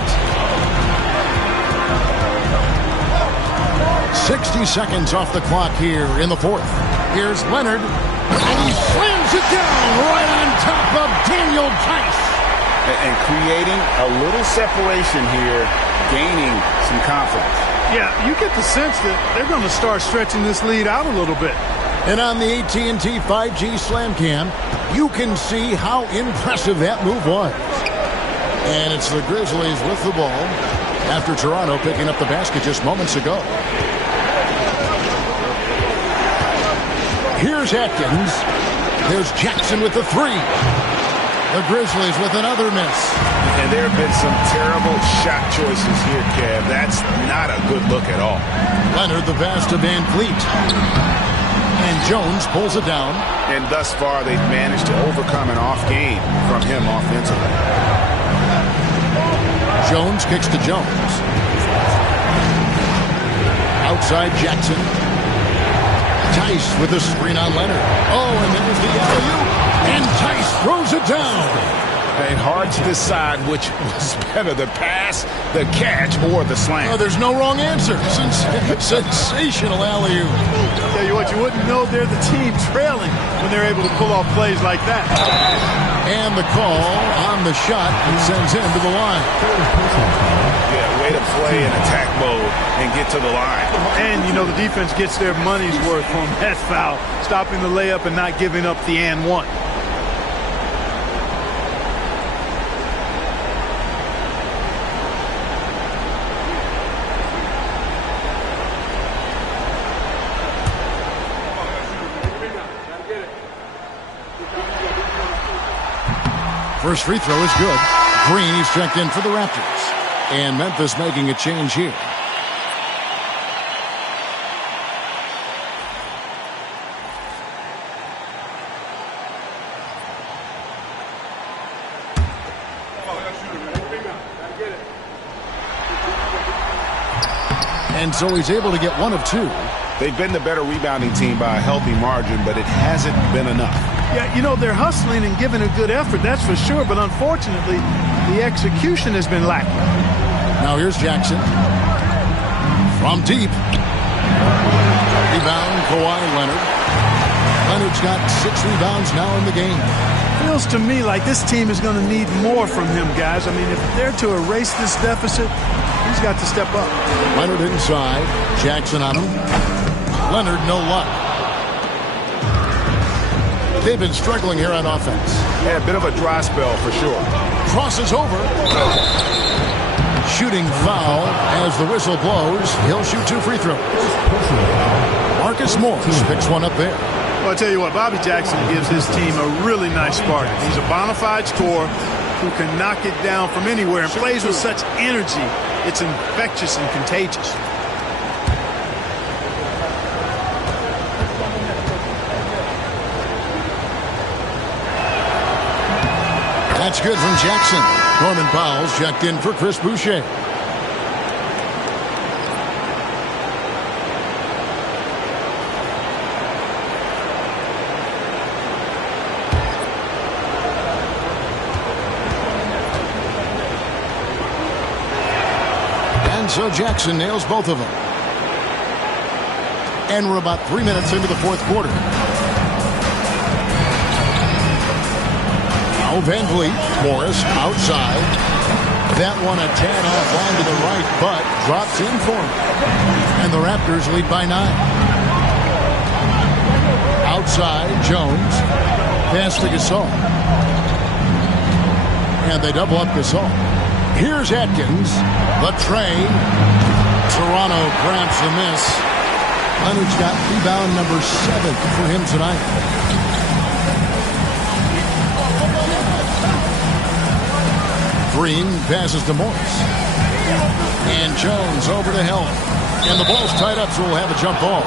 60 seconds off the clock here in the fourth. Here's Leonard, and he slams it down right on top of Daniel Tice. And creating a little separation here, gaining some confidence. Yeah, you get the sense that they're going to start stretching this lead out a little bit. And on the AT&T 5G Slam Cam, you can see how impressive that move was. And it's the Grizzlies with the ball after Toronto picking up the basket just moments ago. Here's Atkins. There's Jackson with the three. The Grizzlies with another miss. And there have been some terrible shot choices here, Kev. That's not a good look at all. Leonard the pass to Van Vliet. And Jones pulls it down. And thus far, they've managed to overcome an off game from him offensively. Jones kicks to Jones. Outside Jackson. Tice with the screen on Leonard. Oh, and there's the alley-oop. And Tice throws it down. Hey, hard to decide which was better, the pass, the catch, or the slam. Oh, there's no wrong answer. Sensational alley-oop. Tell you what, you wouldn't know they're the team trailing when they're able to pull off plays like that. And the call on the shot that sends him to the line. Yeah, way to play in attack mode and get to the line. And, you know, the defense gets their money's worth on that foul, stopping the layup and not giving up the and one. First free throw is good. Green, he's checked in for the Raptors. And Memphis making a change here. And so he's able to get one of two. They've been the better rebounding team by a healthy margin, but it hasn't been enough. Yeah, you know, they're hustling and giving a good effort, that's for sure, but unfortunately, the execution has been lacking. Now here's Jackson. From deep. Rebound, Kawhi Leonard. Leonard's got 6 rebounds now in the game. Feels to me like this team is going to need more from him, guys. I mean, if they're to erase this deficit, he's got to step up. Leonard inside. Jackson on him. Leonard, no luck. They've been struggling here on offense. Yeah, a bit of a dry spell for sure. Crosses over. Shooting foul as the whistle blows. He'll shoot 2 free throws. Marcus Morris picks one up there. Well, I'll tell you what, Bobby Jackson gives his team a really nice spark. He's a bona fide scorer who can knock it down from anywhere and plays with such energy. It's infectious and contagious. That's good from Jackson. Norman Powell's checked in for Chris Boucher. And so Jackson nails both of them. And we're about 3 minutes into the fourth quarter. Van Vliet, Morris outside. That one a tad off line to the right, but drops in for him. And the Raptors lead by 9. Outside, Jones. Pass to Gasol. And they double up Gasol. Here's Atkins. The tray. Toronto grabs the miss. Leonard's got rebound number 7 for him tonight. Green passes to Morris. And Jones over to help. And the ball's tied up, so we'll have a jump ball.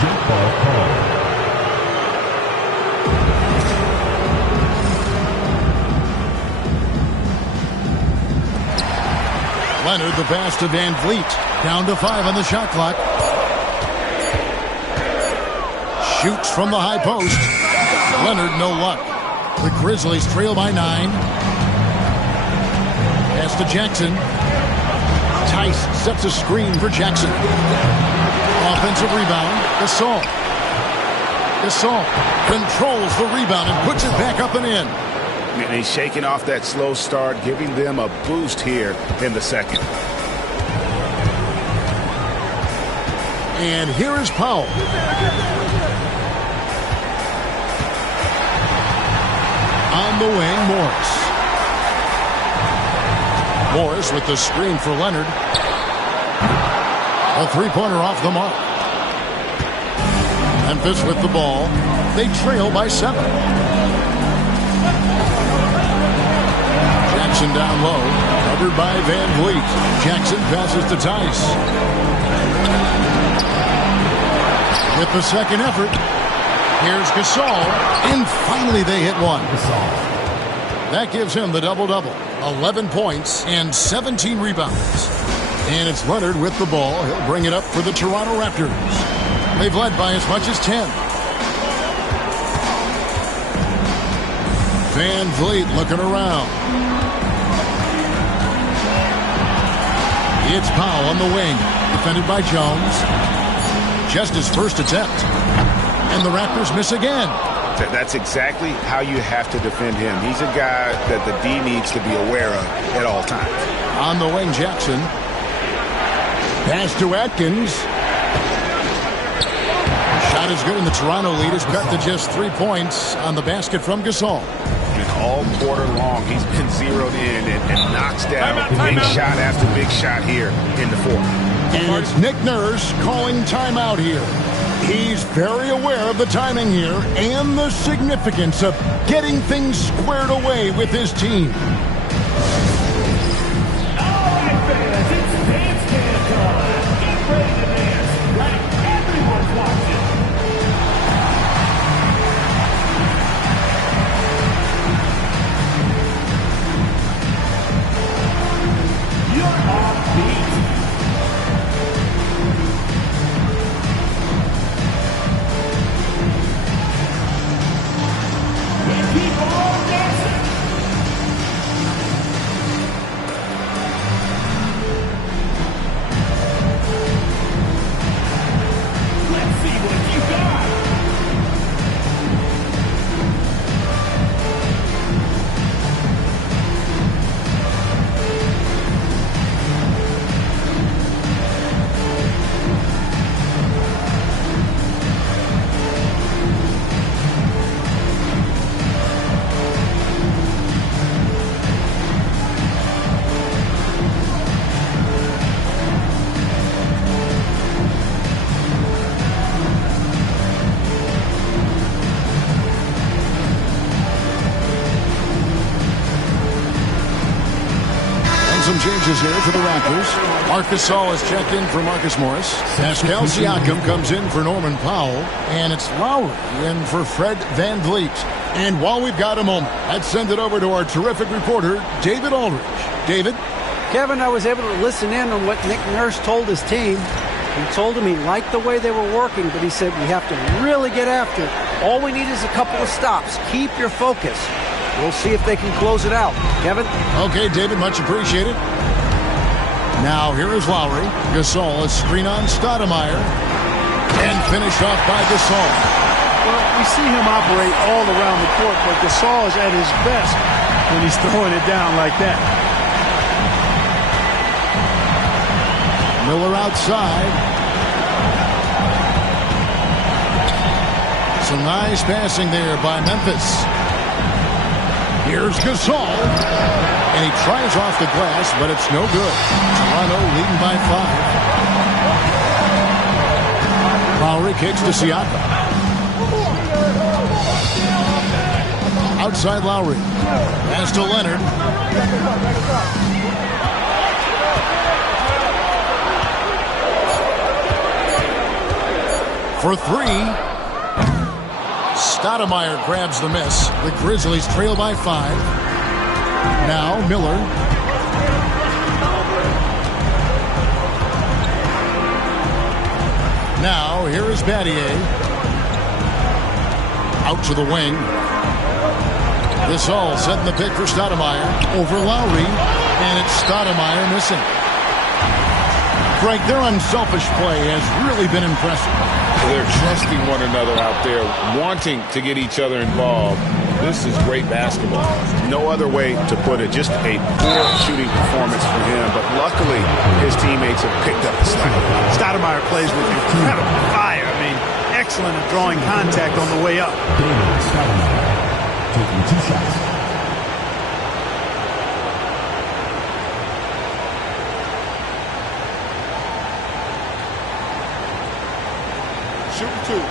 Jump ball call. Leonard the pass to Van Vliet. Down to 5 on the shot clock. Shoots from the high post. Leonard no luck. The Grizzlies trail by 9. Pass to Jackson. Tice sets a screen for Jackson. Offensive rebound. Gasol. Gasol controls the rebound and puts it back up and in. And he's shaking off that slow start, giving them a boost here in the second. And here is Powell. On the wing, Morris. Morris with the screen for Leonard. A three-pointer off the mark. Memphis with the ball. They trail by 7. Jackson down low. Covered by Van Vliet. Jackson passes to Tice. With the second effort, here's Gasol. And finally they hit one. That gives him the double-double. 11 points and 17 rebounds. And it's Leonard with the ball. He'll bring it up for the Toronto Raptors. They've led by as much as 10. Van Vliet looking around. It's Powell on the wing. Defended by Jones. Just his first attempt. And the Raptors miss again. That's exactly how you have to defend him. He's a guy that the D needs to be aware of at all times. On the wing, Jackson. Pass to Atkins. Shot is good, and the Toronto lead is cut to just 3 points on the basket from Gasol. And all quarter long, he's been zeroed in and knocks down big shot after big shot here in the fourth. And it's Nick Nurse calling timeout here. He's very aware of the timing here and the significance of getting things squared away with his team. Some changes here for the Raptors. Marcus Gasol is checked in for Marcus Morris. Pascal Siakam comes in for Norman Powell. And it's Lowry in for Fred Van Vliet. And while we've got a moment, let's send it over to our terrific reporter, David Aldridge. David? Kevin, I was able to listen in on what Nick Nurse told his team. He told him he liked the way they were working, but he said we have to really get after it. All we need is a couple of stops. Keep your focus. We'll see if they can close it out. Kevin? Okay, David, much appreciated. Now, here is Lowry. Gasol is screen on Stoudemire. And finished off by Gasol. Well, we see him operate all around the court, but Gasol is at his best when he's throwing it down like that. Miller outside. Some nice passing there by Memphis. Here's Gasol. And he tries off the glass, but it's no good. Toronto leading by 5. Lowry kicks to Siakam. Outside Lowry. Pass to Leonard. For 3. Stoudemire grabs the miss. The Grizzlies trail by 5. Now Miller. Now here is Battier. Out to the wing. Gasol setting the pick for Stoudemire. Over Lowry. And it's Stoudemire missing. Greg, their unselfish play has really been impressive. They're trusting one another out there, wanting to get each other involved. This is great basketball. No other way to put it. Just a poor shooting performance for him, but luckily his teammates have picked up the slack. Stoudemire plays with incredible fire. I mean, excellent at drawing contact on the way up. Taking 2 shots. Shooting 2.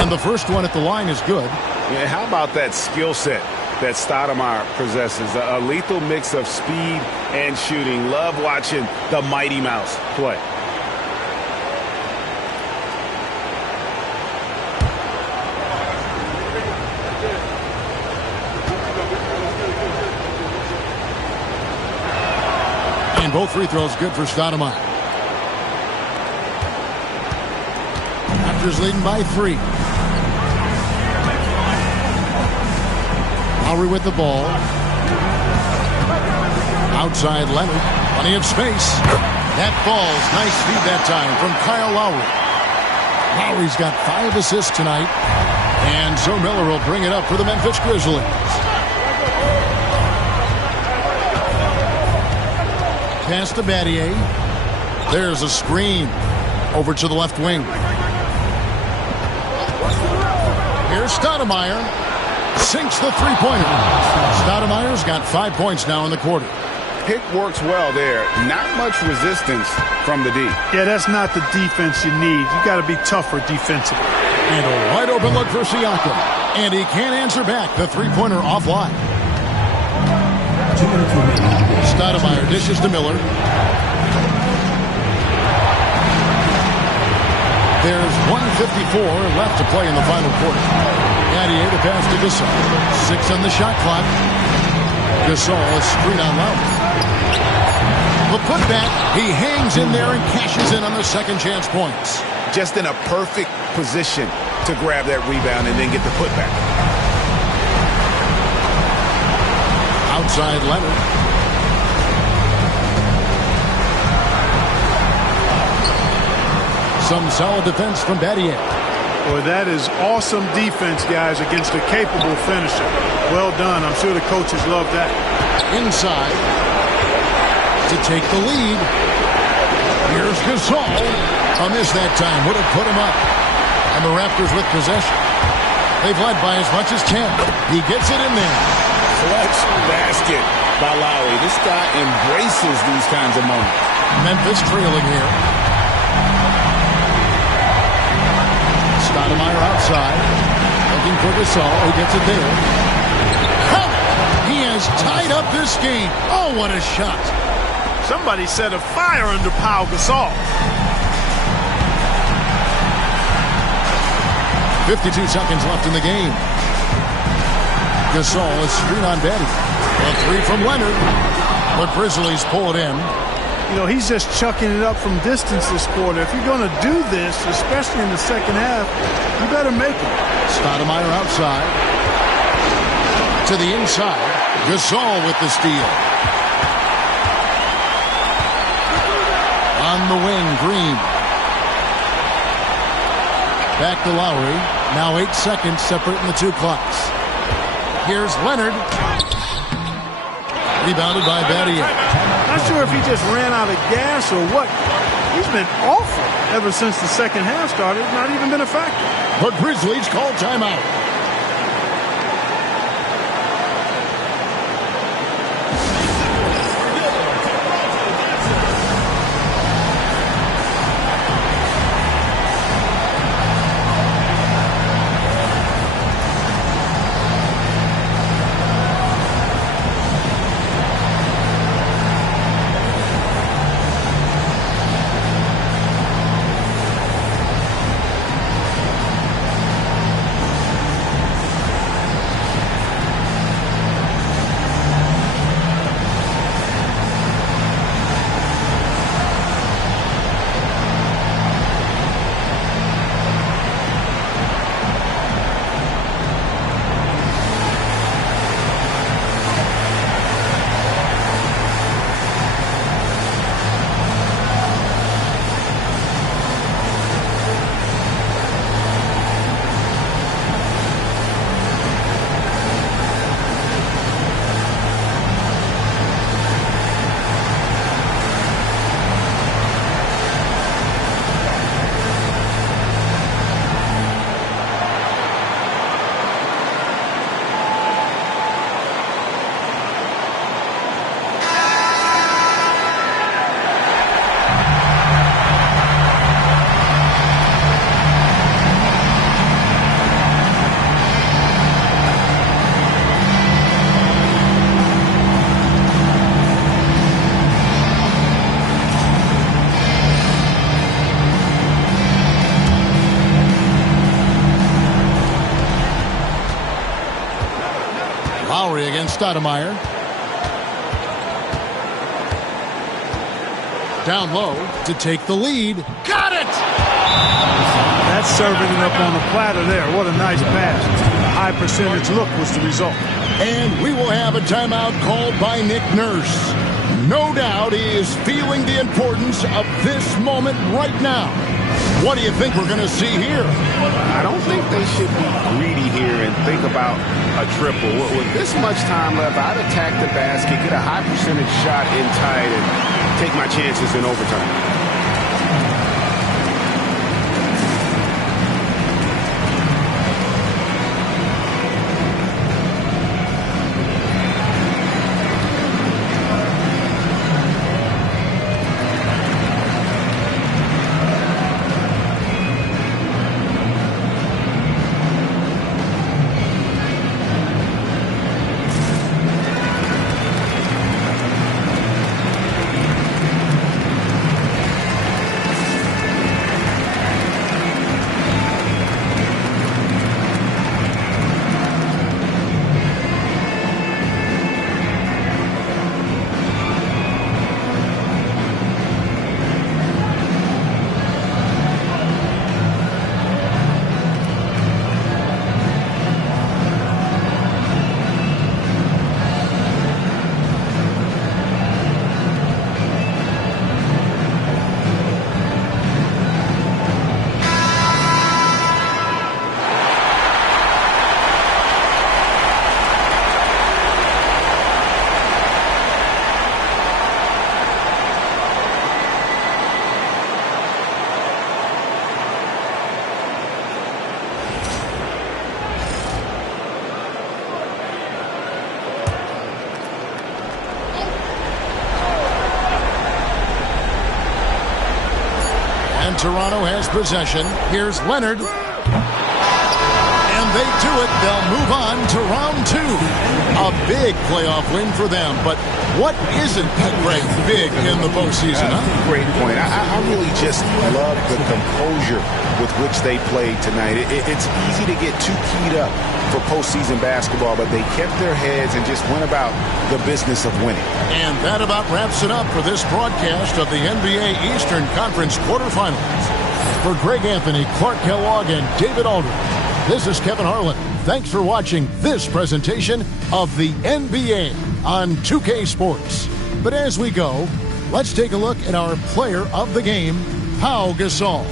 And the first one at the line is good. Yeah, how about that skill set that Stoudemire possesses? A lethal mix of speed and shooting. Love watching the Mighty Mouse play. And both free throws good for Stoudemire. Raptors leading by 3. Lowry with the ball. Outside Leonard. Plenty of space. That falls. Nice feed that time from Kyle Lowry. Lowry's got 5 assists tonight. And so Miller will bring it up for the Memphis Grizzlies. Pass to Battier. There's a screen. Over to the left wing. Here's Stoudemire. Sinks the three-pointer. Stoudemire's got 5 points now in the quarter. Pick works well there. Not much resistance from the D. Yeah, that's not the defense you need. You got to be tougher defensively. And a wide open look for Siakam. And he can't answer back. The three-pointer offline. Stoudemire dishes to Miller. There's 1:54 left to play in the final quarter. Battier to pass to Gasol. 6 on the shot clock. Gasol screen on Lowry. The putback. He hangs in there and cashes in on the second chance points. Just in a perfect position to grab that rebound and then get the putback. Outside Leonard. Some solid defense from Battier. Boy, that is awesome defense, guys, against a capable finisher. Well done. I'm sure the coaches love that. Inside to take the lead. Here's Gasol. A miss that time. Would have put him up. And the Raptors with possession. They've led by as much as 10. He gets it in there. Clutch basket by Lowry. This guy embraces these kinds of moments. Memphis trailing here. Stoudemire outside. Looking for Gasol, who gets it there. He has tied up this game. Oh, what a shot. Somebody set a fire under Pau Gasol. 52 seconds left in the game. Gasol is screen on Battier. A 3 from Leonard. The Grizzlies pull it in. You know, he's just chucking it up from distance this quarter. If you're going to do this, especially in the second half, you better make it. Stoudemire outside. To the inside. Gasol with the steal. On the wing, Green. Back to Lowry. Now 8 seconds separating the two clocks. Here's Leonard. Rebounded by Battier. Not sure if he just ran out of gas or what. He's been awful ever since the second half started. Not even been a factor. The Grizzlies call timeout. Stoudemire. Down low to take the lead. Got it! That's serving it up on the platter there. What a nice pass. A high percentage look was the result. And we will have a timeout called by Nick Nurse. No doubt he is feeling the importance of this moment right now. What do you think we're going to see here? I don't think they should be greedy here and think about a triple. With this much time left, I'd attack the basket, get a high percentage shot in tight, and take my chances in overtime. Toronto has possession. Here's Leonard. And they do it. They'll move on to round two. A big playoff win for them. But what isn't, Greg, big in the postseason? Great point. I really just love the composure with which they played tonight. It's easy to get too keyed up for postseason basketball, but they kept their heads and just went about the business of winning. And that about wraps it up for this broadcast of the NBA Eastern Conference quarterfinals. For Greg Anthony, Clark Kellogg, and David Aldridge, this is Kevin Harlan. Thanks for watching this presentation of the NBA on 2K Sports. But as we go, let's take a look at our player of the game, Pau Gasol.